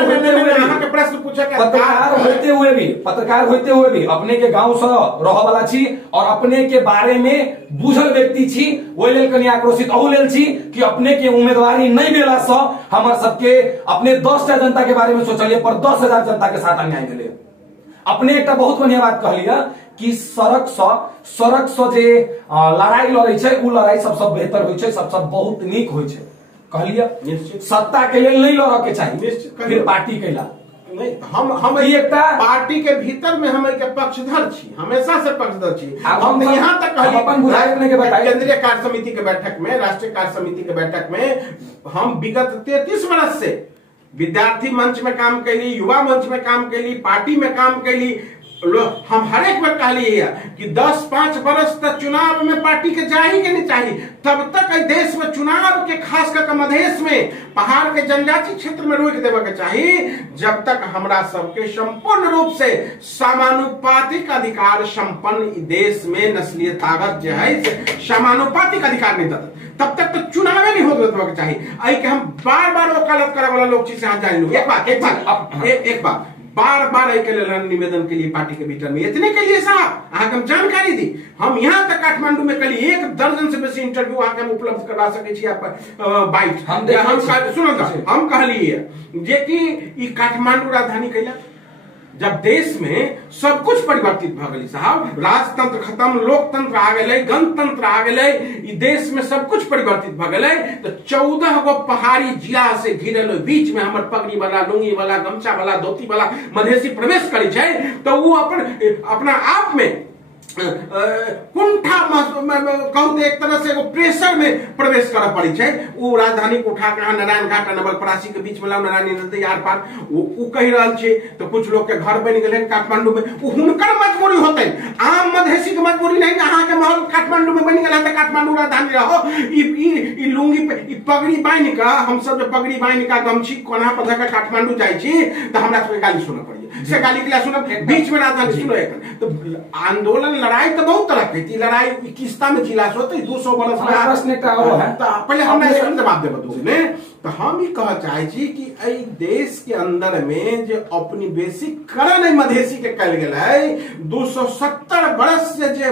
के प्रश्न पूछे के पत्रकार होते हुए भी अपने के गांव से रह वाला छी और अपने के बारे में बुझल व्यक्ति छी, ओइ लेल कनी आक्रोशित अहू लेल छी कि अपने के उम्मीदवारी नहीं भेला से हमर सबके अपने 10,000 जनता के बारे में सोचलिए पर 10,000 जनता के साथ अन्याय भेले। अपने एक बहुत बढ़िया बात कहलिए कि सड़क से जे लड़ाई लड़े छै उ लड़ाई सबसे बेहतर होय छै, सबसे बहुत नीक होय छै। कहलिए सत्ता के लिए नहीं लड़े के चाहिए, फिर पार्टी कैला नहीं। हम एक पार्टी के भीतर में हम एक पक्षधर छी, हमेशा से पक्षधर छी। हम यहाँ तक केंद्रीय कार्य समिति के बैठक में, राष्ट्रीय कार्य समिति के बैठक में हम विगत 33 वर्ष से विद्यार्थी मंच में काम कैली, युवा मंच में काम कैली, पार्टी में काम कैली। हम हर एक बार कहलिए कि 10-5 वर्ष तक चुनाव में पार्टी के जाही के नहीं चाहिए। तब तक देश में चुनाव के खास कर मधेश में पहाड़ के जनजाति क्षेत्र में रोक देवे के चाहिए जब तक हमरा सबके संपूर्ण रूप से समानुपातिक अधिकार संपन्न देश में नस्लीय ताकत जो है समानुपातिक अधिकार नहीं देता तब तक तो चुनाव नहीं होते चाहिए। आई के हम बार बार वकालत करे वाला लोग चीज से जान लो। एक बात बार बार एक निवेदन के लिए पार्टी के भीतर में इतने के लिए साहब हम जानकारी दी। हम यहाँ तक काठमांडू में कल 1 दर्जन से बेसी इंटरव्यू हम उपलब्ध करवा सके आप बाइट। हम कहलिए जे कि काठमांडू राजधानी कैला जब देश में सब कुछ परिवर्तित भ गई साहब, राजतंत्र खत्म, लोकतंत्र आ गए, गणतंत्र आ गए, देश में सब कुछ परिवर्तित भ गए। तो 14 गो पहाड़ी जिला से घिरल बीच में हमर पगड़ी वाला, लुंगी वाला, गमछा वाला, धोती वाला मधेसी प्रवेश करे छै तो वो अपना आप में कुंठा कहू एक तरह से प्रेशर में प्रवेश कर पड़ी है। वो राजधानी को उठा के नारायण घाट नवलपरासी के बीच में नारायणी नदी आर पार वो कही रहा है। तो कुछ लोग के घर बन गए काठमांडू में, हुनकर मजबूरी होते आम मधेसी के मजबूरी नहीं। अहाँ के माहौल काठमांडू में बन गया काठमांडू राजधानी रहो। लुंगी पगड़ी बांध के हम सब पगड़ी बांध के गमछी कोना पर काठमांडू जाए तो हमरा सबके गाली सुनना पड़ी। से गाली के लिए सुनो बीच में राजधानी सुनो एक तो आंदोलन लड़ाई तो बहुत तरह की थी लड़ाई किस्ता में जिला सोते 200 बरस में प्रश्न का वो है पहले हमने इसका जवाब देबो दूसरे तो हम ही कह चाहे छी कि एई देश के अंदर में जो औपनिवेशिक करण मधेसी के कल गेल है 270 बरस से जे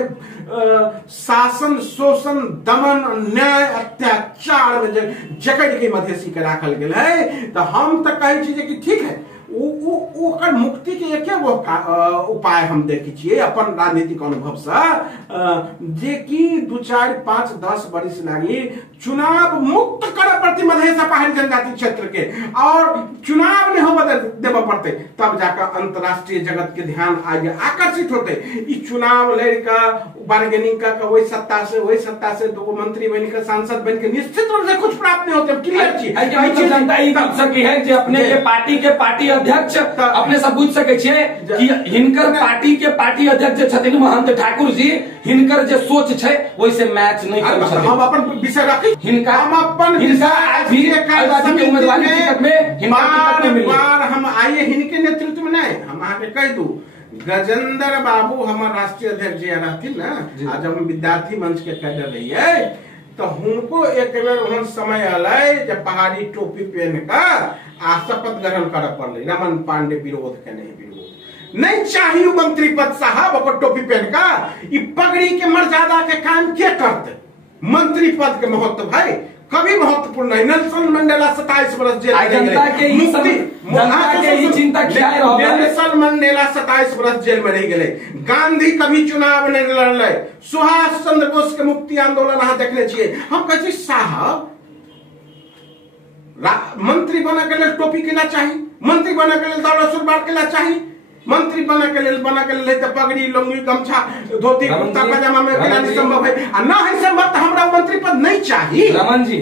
शासन शोषण दमन अन्याय अत्याचार में जकड़ के मधेसी के राखल गेल है तो हम तो कहे छी कि ठीक है ओकर मुक्ति के एक उपाय हम देखे छियै अपन राजनीतिक अनुभव से जे कि 2 4 5 10 वर्ष लागी चुनाव मुक्त करे पड़ती मधेश पहाड़ी जनजाति क्षेत्र के और चुनाव नहीं हो देव पड़ते तब जाकर अंतरराष्ट्रीय जगत के ध्यान आगे आकर्षित होते चुनाव लड़का बार्गेनिंग का वही सत्ता से 2 मंत्री बन के सांसद बन के निश्चित रूप से कुछ प्राप्त नहीं होते क्लियर जनता ई पूछ सकी है कि अपने के पार्टी अध्यक्ष अपने सब पूछ सके छियै कि हिनकर पार्टी के पार्टी अध्यक्ष छथिन महंत ठाकुर जी हिनकर जे सोच छै वैसे मैच नहीं कर छथिन हम अपन विषय रखी हिनका हम अपन के उम्मीदवारी टिकट में बार हम आइए हिनके नेतृत्व में नहीं हम आके कह दू गजेंद्र बाबू हमारे राष्ट्रीय अध्यक्ष जी रहथिन ना आज हम विद्यार्थी मंच के कैडर रहिए तो उनको एक बेर समय अल जब पहाड़ी टोपी पहन कर आ शपथ ग्रहण कर पड़े रमन पांडे विरोध के नहीं चाहिए मंत्री पद साहब अपन टोपी पहन कर पगड़ी के मर्यादा के काम के करते मंत्री पद के महत्व भाई कभी महत्वपूर्ण है नेल्सन मंडेला 27 वर्ष जेल नेल्सन मंडेला 27 वर्ष जेल में रह गए गांधी कभी चुनाव नहीं लड़ले सुभाष चंद्र बोस के मुक्ति आंदोलन अहाँ देखने छियै हम कहै छी साहब मंत्री बने के लिए टोपी केना चाहिए मंत्री बने के लिए दौड़ सुरबार केना चाहिए मंत्री बने के लिए तो पगड़ी लुंगी गमछा धोती कुर्ता पजामा में केना संभव है आ ना है संभव तो हमरा मंत्री पद नहीं चाहिए रमन जी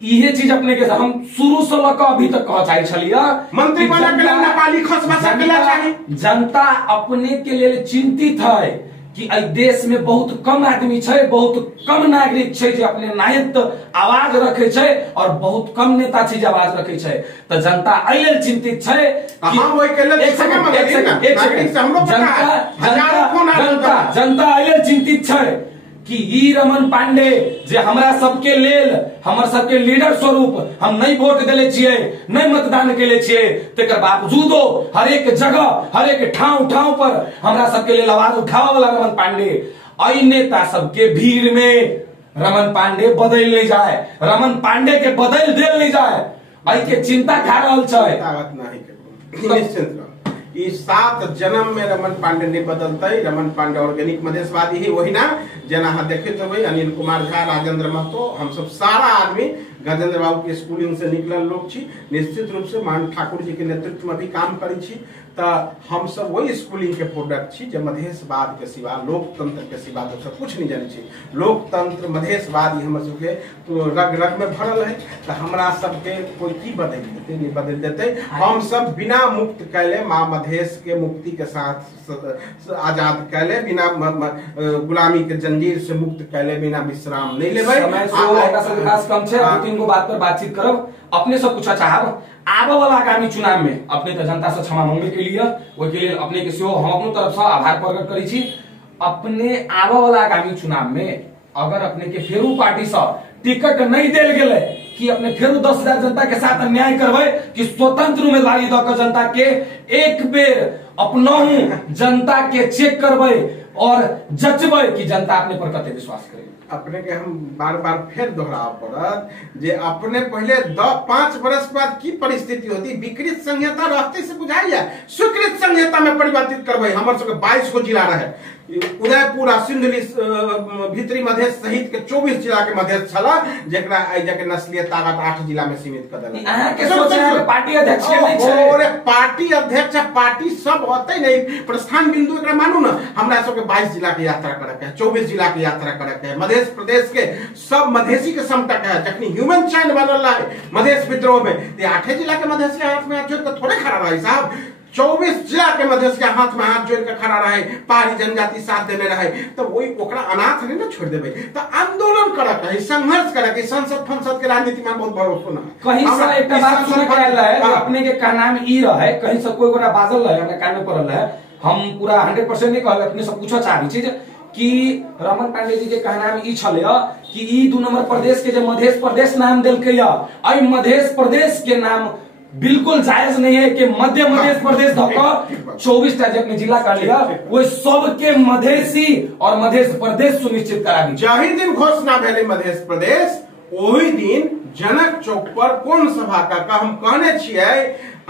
इहे चीज अपने के हम शुरू से लक अभी तक कह चाहे छलिए मंत्री बने के लिए नेपाली खस भाषा केना चाहिए जनता अपने के लिए चिंतित है कि देश में बहुत कम आदमी छै बहुत कम नागरिक छै जे अपने नायक आवाज रखे छै और बहुत कम नेता छै जे आवाज रखे छै तो जनता एहि लेल चिंतित छै जनता एहि लेल चिंतित छै कि ई रमन पांडे जे हमरा सबके लेल हमर सबके लीडर स्वरूप हम नहीं वोट देले छियै नहीं मतदान केले छियै तेकर बावजूदो हर एक जगह हर एक ठाव पर हमरा सबके लेल आवाज उठावे वाला रमन पांडे एहि नेता सबके भीड़ में रमन पांडे बदल नहीं जाए रमन पांडे के बदल देल नहीं जाए एहि के चिंता खा रहल छै 7 जन्म में रमन पांडे नहीं बदलते रमन पांडे ऑर्गेनिक मधेशवादी ही वही ना जना देखते हो अनिल कुमार झा राजेंद्र महतो हम सब सारा आदमी गजेंद्र बाबू के स्कूलिंग से निकलल लोग छी निश्चित रूप से मान ठाकुर जी के नेतृत्व में भी काम करी छी तो हम सब वही स्कूलिंग के प्रोडक्ट छी जो मधेशवाद के सिवा लोकतंत्र के सिवा दोसर कुछ नहीं जाने छी लोकतंत्र मधेशवाद हमर सबके तो रग रग में भरल है तो हमरा सबके कोई की बदल देते नहीं बदल देते हम सब बिना मुक्त कैले माँ मधेश के मुक्ति के साथ आजाद कैले बिना गुलामी के जंजीर से मुक्त कैले बिना विश्राम नहीं लेबै कम छै 2-3 गो बात पर बातचीत करब अपने सब पूछा चाहब आबे वाला आगामी चुनाव में अपने तो जनता से क्षमा मांगे के लिए ओहि के लिए अपने के सेहो हम अपनी तरफ से आभार प्रकट करी छी अपने आबे वाला आगामी चुनाव में अगर अपने के फेरू पार्टी से टिकट नहीं देल गेले कि अपने फेरू 10,000 जनता के साथ अन्याय करबे कि स्वतंत्र उम्मीदवारी द के जनता के एक बेर अपनहु जनता के चेक करबे और जचबे कि जनता अपने पर कते विश्वास करे अपने के हम बार बार फिर दोहराव पड़त जे अपने पहले 5 वर्ष बाद की परिस्थिति होती विकृत संहिता रहते से बुझाइए स्वीकृत संहिता में परिवर्तित करबे हमर सबके 22 गो जिला रहे उदयपुर सिंधुली भीतरी मधेश सहित के 24 जिला के मधेश छला जेकरा आई जाके नस्लीय ताकत 8 जिला में सीमित कर देलक अहाँ के सोचे पार्टी अध्यक्ष के नहीं छै और पार्टी अध्यक्ष पार्टी सब होते नहीं प्रस्थान बिंदु एकरा मानू ना हमरा सब के 22 जिला के यात्रा करे के 24 जिला के यात्रा करे के मध्य प्रदेश के सब मधेसी के समटक है जखनी ह्यूमन चैन बनल है मधेश विद्रोह में 8 जिला के मधेसी हाथ में जोड़ के थोड़े खड़ा रही साहब 24 जिला के मधेश के हाथ में हाथ जोड़ के खड़ा रहे, पहाड़ी जनजाति साथ देने रहे, तो वही ओकरा अनाथ नहीं ना छोड़ देवे। तो आंदोलन करक है, संघर्ष करक है, संसद के राजनीति में बहुत भरोसा ना है। कहीं से एक बात सुने के आयल है जो अपने के का नाम ई रहे, कहीं से कोई गोरा बाजल रहे, हमरा कान में पड़ल है, हम पूरा 100% नहीं कहल, अपने सब पूछा चाही चीज कि रमन पांडे जी के कहना में ई छले कि ई 2 नंबर प्रदेश के जो मध्य प्रदेश नाम देलकै या, आई मध्य प्रदेश के नाम बिल्कुल जायज नहीं है कि मध्य प्रदेश धक्का 24 टा अपने जिला कर लिया, वो सबके मधेसी और मध्य प्रदेश सुनिश्चित करा दी। जाहि दिन घोषणा भेले मध्य प्रदेश, वही दिन जनक चौक पर कोन सभा का हम कहने छियै,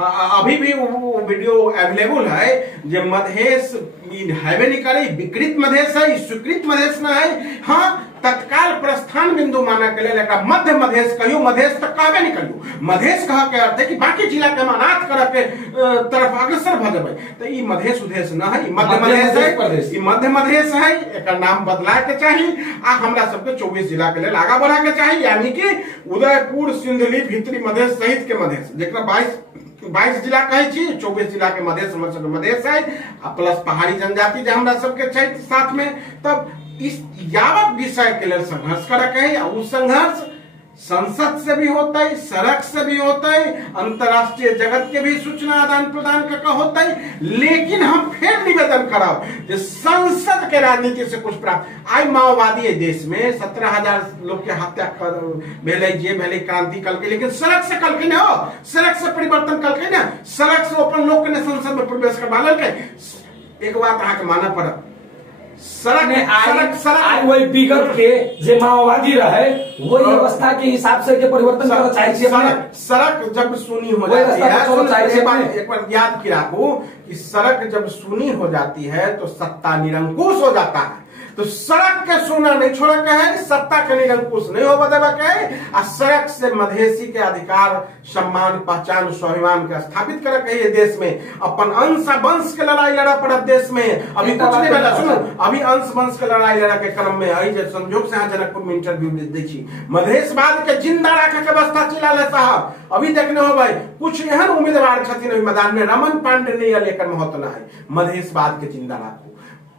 अभी भी वो वीडियो अवेलेबल है, जे मधेश हेबे नहीं करे, विकृत मधेश है, स्वीकृत मधेश ना है। हाँ, तत्काल प्रस्थान बिंदु माना के लिए मध्य मधेश कहियो, मधेश तक कहबे नहीं करियो। मधेश कहा के अर्थ है कि बाकी जिला के अनाथ कर के तरफ अग्रसर भ जेबै, तो ई मधेश उदेश ना है, मध्य मधेश है, ई मध्य मधेश है। एकर नाम बदलाए के चाहिए आ हमरा सबके 24 जिला के लिए आगा बढ़ा के चाहिए, यानी कि उदयपुर, सिंधली, भीतरी मधेश सहित के मधेश, जेकरा 22 जिला कहे छी, 24 जिला के मधेश हमर सबके मधेश है, प्लस पहाड़ी जनजाति जे हमरा सबके छै साथ में। तब इस यावत विषय के लिए संघर्ष करके है, उस संघर्ष संसद से भी होता है, सड़क से भी होता है, अंतरराष्ट्रीय जगत के भी सूचना आदान प्रदान का होता है। लेकिन हम फिर निवेदन कराओ कि संसद के राजनीति से कुछ प्राप्त। आई माओवादी है देश में 17,000 लोग के हत्या भेले, जे भेले क्रांति कल के, लेकिन सड़क से कल के ना हो, सड़क से परिवर्तन कल के ना, सड़क से अपन लोग के संसद में प्रवेश करवा के। एक बात अहाँ के माना पड़त, सड़क वही बिगड़ के जे माओवादी रहे वही व्यवस्था के हिसाब से के परिवर्तन करना चाहिए। सड़क जब सुनी हो जाती है, एक बार याद की राखू कि सड़क जब सुनी हो जाती है तो सत्ता निरंकुश हो जाता है। तो सड़क के सोना नहीं छोड़ा के है, सत्ता के निरंकुश नहीं हो देवा के है, और सड़क से मधेसी के अधिकार, सम्मान, पहचान, स्वाभिमान के स्थापित कर के ये देश में अपन अंश वंश के लड़ाई लड़ा पड़ा देश में। अभी कुछ नहीं मिला, सुनो, अभी अंश वंश के लड़ाई लड़ा के क्रम में आई जे संजोग से यहाँ जनकपुर में इंटरव्यू दै छी, मधेशवाद के जिंदा रखे के व्यवस्था चिल्ला साहब। अभी देखने हो भाई कुछ एहन उम्मीदवार छथिन मैदान में, रमन पांडे नहीं लेकर महत्व ना है, मधेशवाद के जिंदा राखू।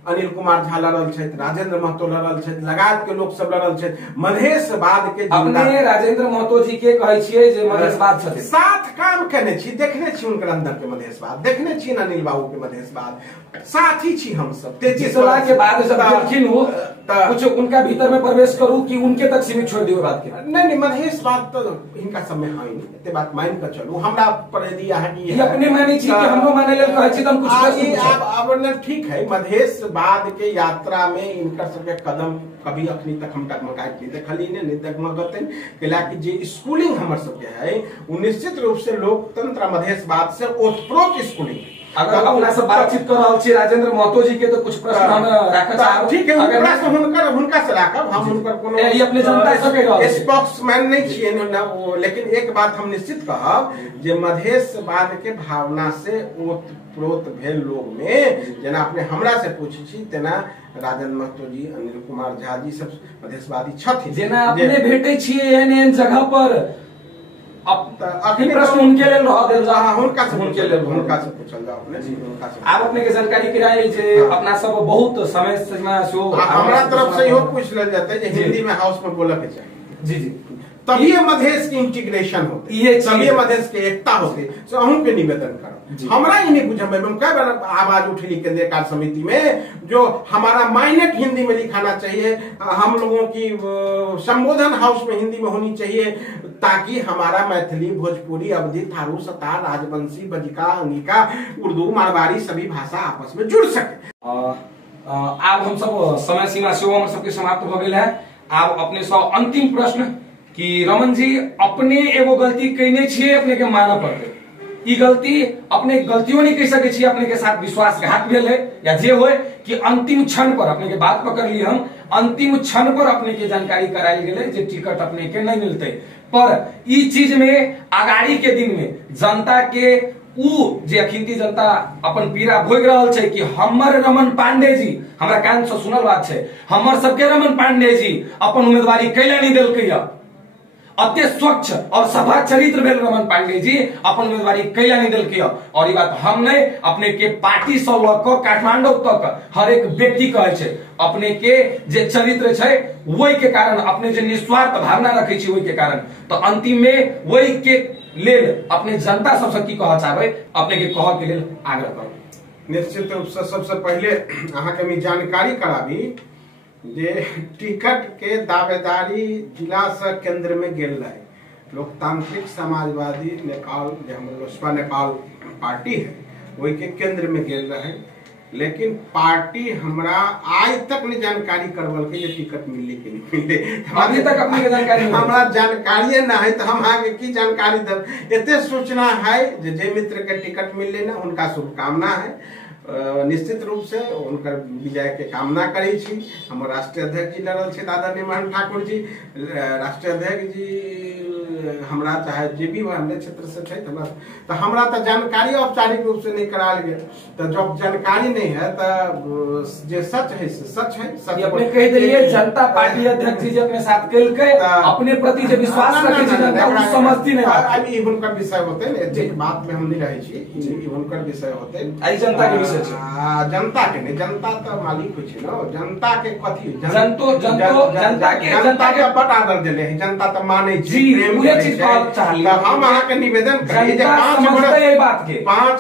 अनिल कुमार झा लड़ल छथि, राजेंद्र महतो लड़ल छथि, लगात के लोग सब लड़ल छथि, मधेशवाद के अपने राजेंद्र महतो जी के कहै छियै जे मधेशवाद छथि, साथ काम केने छी, देखने छी उनकर अंदर के मधेशवाद, देखने छी अनिल बाबू के मधेशवाद, साथी छी हम सब। 33 साल के बाद जब देखिन हो कुछ उनका भीतर में प्रवेश करूं कि उनके तक सीमित छोड़ दियो बात के। नहीं मधेशवाद तो इनका सब में है नहीं, एते बात मान के चलू, हमरा पर दिया है कि ये अपने माने छी कि हमरो माने लेल कहै छी त हम कुछ अब ठीक है। मधेशवाद के यात्रा में इनकर सबके कदम कभी अखनी तक हम डगमगाइत नहीं देखली, नहीं डगमगतन कैलाकि जे स्कूलिंग हमर सबके है वो निश्चित रूप से लोकतंत्र मधेशवाद से ओतप्रोत स्कूलिंग। अगर अपना सब बातचीत कर रहल छी राजेंद्र महतो जी के तो कुछ प्रश्न हम राखै चाहब, ठीक है, हुनका से राखब, हम हुनकर कोनो ये अपने जनता से कह रहल छी, स्पोक्समैन नहीं छियै न, लेकिन एक बात हम निश्चित कहब जे मधेशवाद के भावना से ओतप्रोत भेल लोग में, जेना अपने हमरा से पूछै छी तेना राजेंद्र महतो जी, अनिल कुमार झा जी सब मधेशवादी छथिन, जेना अपने भेटै छियै एहन जगह पर। अपने प्रश्न उनके लेल रह देल जा, हुनका से पूछल जाओ अपने जी, हुनका से आप अपने के जानकारी कराए जे अपना सब बहुत समय सीमा से हमरा तरफ से इहो पूछ लेल जाते जे हिंदी में हाउस में बोले के चाहिए। जी जी, तभी मधेश की इंटीग्रेशन होती है, तभी मधेश की एकता होती है। तो अहूँ के निवेदन करो, हमरा ही नहीं बुझे, हम कई बार आवाज उठेली केंद्रीय कार्य समिति में जो हमारा माइनेट हिंदी में लिखाना चाहिए, हम लोगों की संबोधन हाउस में हिंदी में होनी चाहिए, ताकि हमारा मैथिली, भोजपुरी, अवधी, थारू, सतार, राजवंशी, बजिका, अंगिका, उर्दू, मारवाड़ी सभी भाषा आपस में जुड़ सके। अब हम सब समय सीमा से हम सबके समाप्त हो गए है। अब अपने सब अंतिम प्रश्न कि रमन जी अपने एगो गलती कैने छिए, अपने के माना पड़ते, ई गलती अपने गलतियों नहीं कह सके छी, अपने के साथ विश्वासघात भेल है या जे होय कि अंतिम क्षण पर अपने के बात पकड़ ली, हम अंतिम क्षण पर अपने के जानकारी कराई गेले जे टिकट अपने के नहीं मिलते, पर ई चीज में आगाड़ी के दिन में जनता के उ जे अखिनती जनता अपन पीड़ा भोग रहल छै कि हमर रमन पांडे जी, हमरा कान से सुनल बात छै, हमर सबके रमन पांडे जी अपन उम्मीदवारी कैला नहीं देलकै या, अत्य स्वच्छ और सभा चरित्र भेल रमन पांडे जी अपन उम्मीदवारी कैला नहीं दिल के। और ये बात हम नहीं अपने के पार्टी से लक काठमांडू तक हर एक व्यक्ति कहे छे अपने के जे चरित्र छे वही के कारण, अपने जे निस्वार्थ भावना रखे छी वही के कारण। तो अंतिम में वही के लेल अपने जनता सबसे की कह चाहबे, अपने के कह के लेल आग्रह करू। निश्चित रूप से सबसे पहले अहाँ के मैं जानकारी कराबी जे टिकट के दावेदारी जिला से केंद्र में गेल रहे। लोकतांत्रिक समाजवादी नेपाल जे हम लोजपा नेपाल पार्टी है वही के केंद्र में गेल रहे, लेकिन पार्टी हमरा आज तक नहीं जानकारी करवल के जे टिकट मिले कि नहीं मिले। अभी तक अपने जानकारी हमरा जानकारी ना है तो हम आगे की जानकारी देब। एते सूचना है जे मित्र के टिकट मिले ना उनका शुभकामना है। निश्चित रूप से उनकर विजय के कामना करै छी। हम राष्ट्रीय अध्यक्ष जी लड़ल छे आदरणीय मोहन ठाकुर जी, राष्ट्रीय अध्यक्ष जी हमरा चाहे जे भी हमरे क्षेत्र से छे तो हमरा तो जानकारी औपचारिक रूप से नहीं कराल गया। तो जब जानकारी नहीं है तो जे सच है से सच है। सच अपने कह दिए जनता पार्टी अध्यक्ष जी अपने साथ केल के अपने प्रति जो विश्वास रखे छी जनता वो समझती नहीं। अभी हुनकर विषय होते ने जे बात में हम नहीं रहे छी, ई हुनकर विषय होते। आई जनता के विषय जनता के नहीं, जनता तो मालिक हो छे ना। जनता के कथी जनता के बट आदर देले है, जनता तो माने जी प्रेम करे छे। हम अहाँ के निवेदन करी जे 5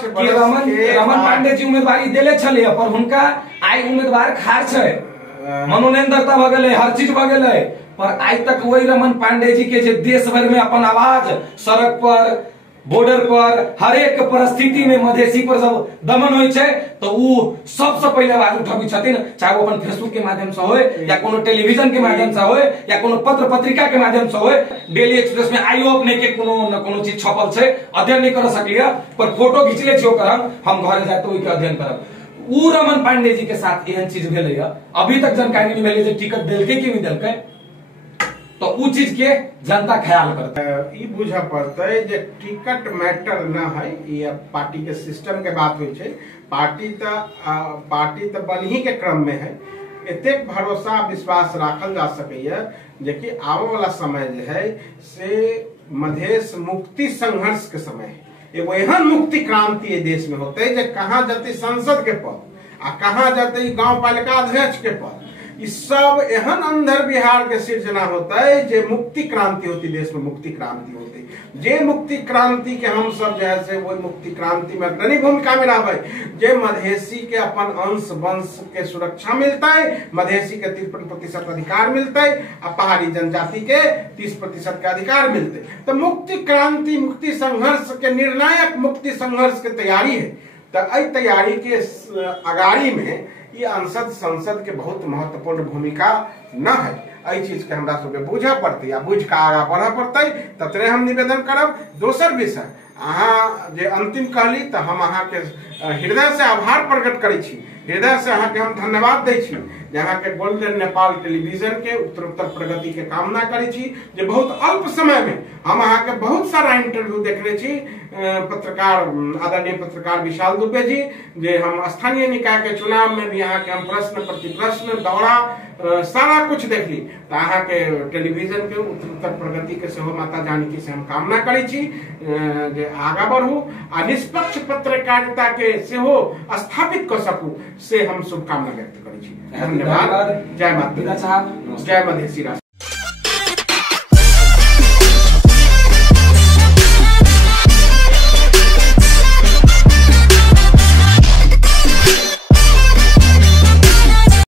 बरस रमन पांडे जी उम्मीदवारी देले छले पर हुनका आई उम्मीदवार खार छे, मनोनयन दर्ता भ गेले, हर चीज भ गेले, पर आज तक वही रमन पांडे जी के जे देश भर में अपन आवाज सड़क पर बॉर्डर पर हर एक परिस्थिति में मधेसी पर जब दमन होय छे तो वो सबसे पहले आवाज उठाबी छथिन, चाहे वो अपन फेसबुक के माध्यम से होय या कोनो टेलीविजन के माध्यम से होय या कोनो पत्र पत्रिका के माध्यम से होय। डेली एक्सप्रेस में आइयो अपने के कोनो न कोनो चीज छपल छे, अध्ययन नहीं कर सकलिए पर फोटो खींच ले छियो करम हम घर जाए तो ओके अध्ययन करब। उ रमन पांडे जी के साथ एहन चीज भेलै अभी तक जानकारी नहीं भेलै जे टिकट देलकै कि नहीं देलकै, तो उ चीज के जनता ख्याल करते। ई बुझा पड़ते जे टिकट मैटर न है, ये पार्टी के सिस्टम के बात होय छे। पार्टी तो बनही के क्रम में है। एते भरोसा विश्वास राखल जा सकैया जे कि आवे वाला समय जे है से मधेश मुक्ति संघर्ष के समय है। एगो एहन मुक्ति क्रांति देश में होते जे कहाँ जाते संसद के पद आ कहाँ जाते गांव पालिका अध्यक्ष के पद, इस सब एहन अंधर बिहार के सिर्जना होता है जे मुक्ति क्रांति होती, देश में मुक्ति क्रांति होती। जे मुक्ति क्रांति के हम सब जैसे वो मुक्ति क्रांति में अग्रणी भूमिका में रहे, जे मधेसी के अपन अंश वंश के सुरक्षा मिलता है, मधेसी के 53% अधिकार मिलता है और पहाड़ी जनजाति के 30% के अधिकार मिलते। तो मुक्ति क्रांति मुक्ति संघर्ष के निर्णायक मुक्ति संघर्ष के तैयारी है। तो अ तैयारी के अगाड़ी में ये अंसद संसद के बहुत महत्वपूर्ण भूमिका न है। अई चीज के हमरा सबके बुझे पड़ते या बुझ के आगा बढ़े पड़ते, ततरे हम निवेदन करब। दोसर विषय अहाँ जे अंतिम कहली तो हम अहाँ के हृदय से आभार प्रकट करै छी, हृदय से अहाँ के हम धन्यवाद दै छी। यहाँ के गोल्डन नेपाल टेलीविजन के उत्तरोत्तर प्रगति के कामना करै छी जे बहुत अल्प समय में हम अहाँ के बहुत सारा इंटरव्यू देखले छी। पत्रकार आदरणीय पत्रकार विशाल दुबे जी जे हम स्थानीय निकाय के चुनाव में भी यहाँ के हम प्रश्न प्रति प्रश्न दौरा सारा कुछ देखली। तो अहाँ के टेलीविजन के उत्तरोत्तर प्रगति के सेहो माता जानकी से हम कामना करै छी जे आगा बढ़ू आ निष्पक्ष पत्रकारिता के सेहो स्थापित कर सकू से हम शुभकामना व्यक्त करै छी। धन्यवाद। जय माता, जय मधेसी राष्ट्र।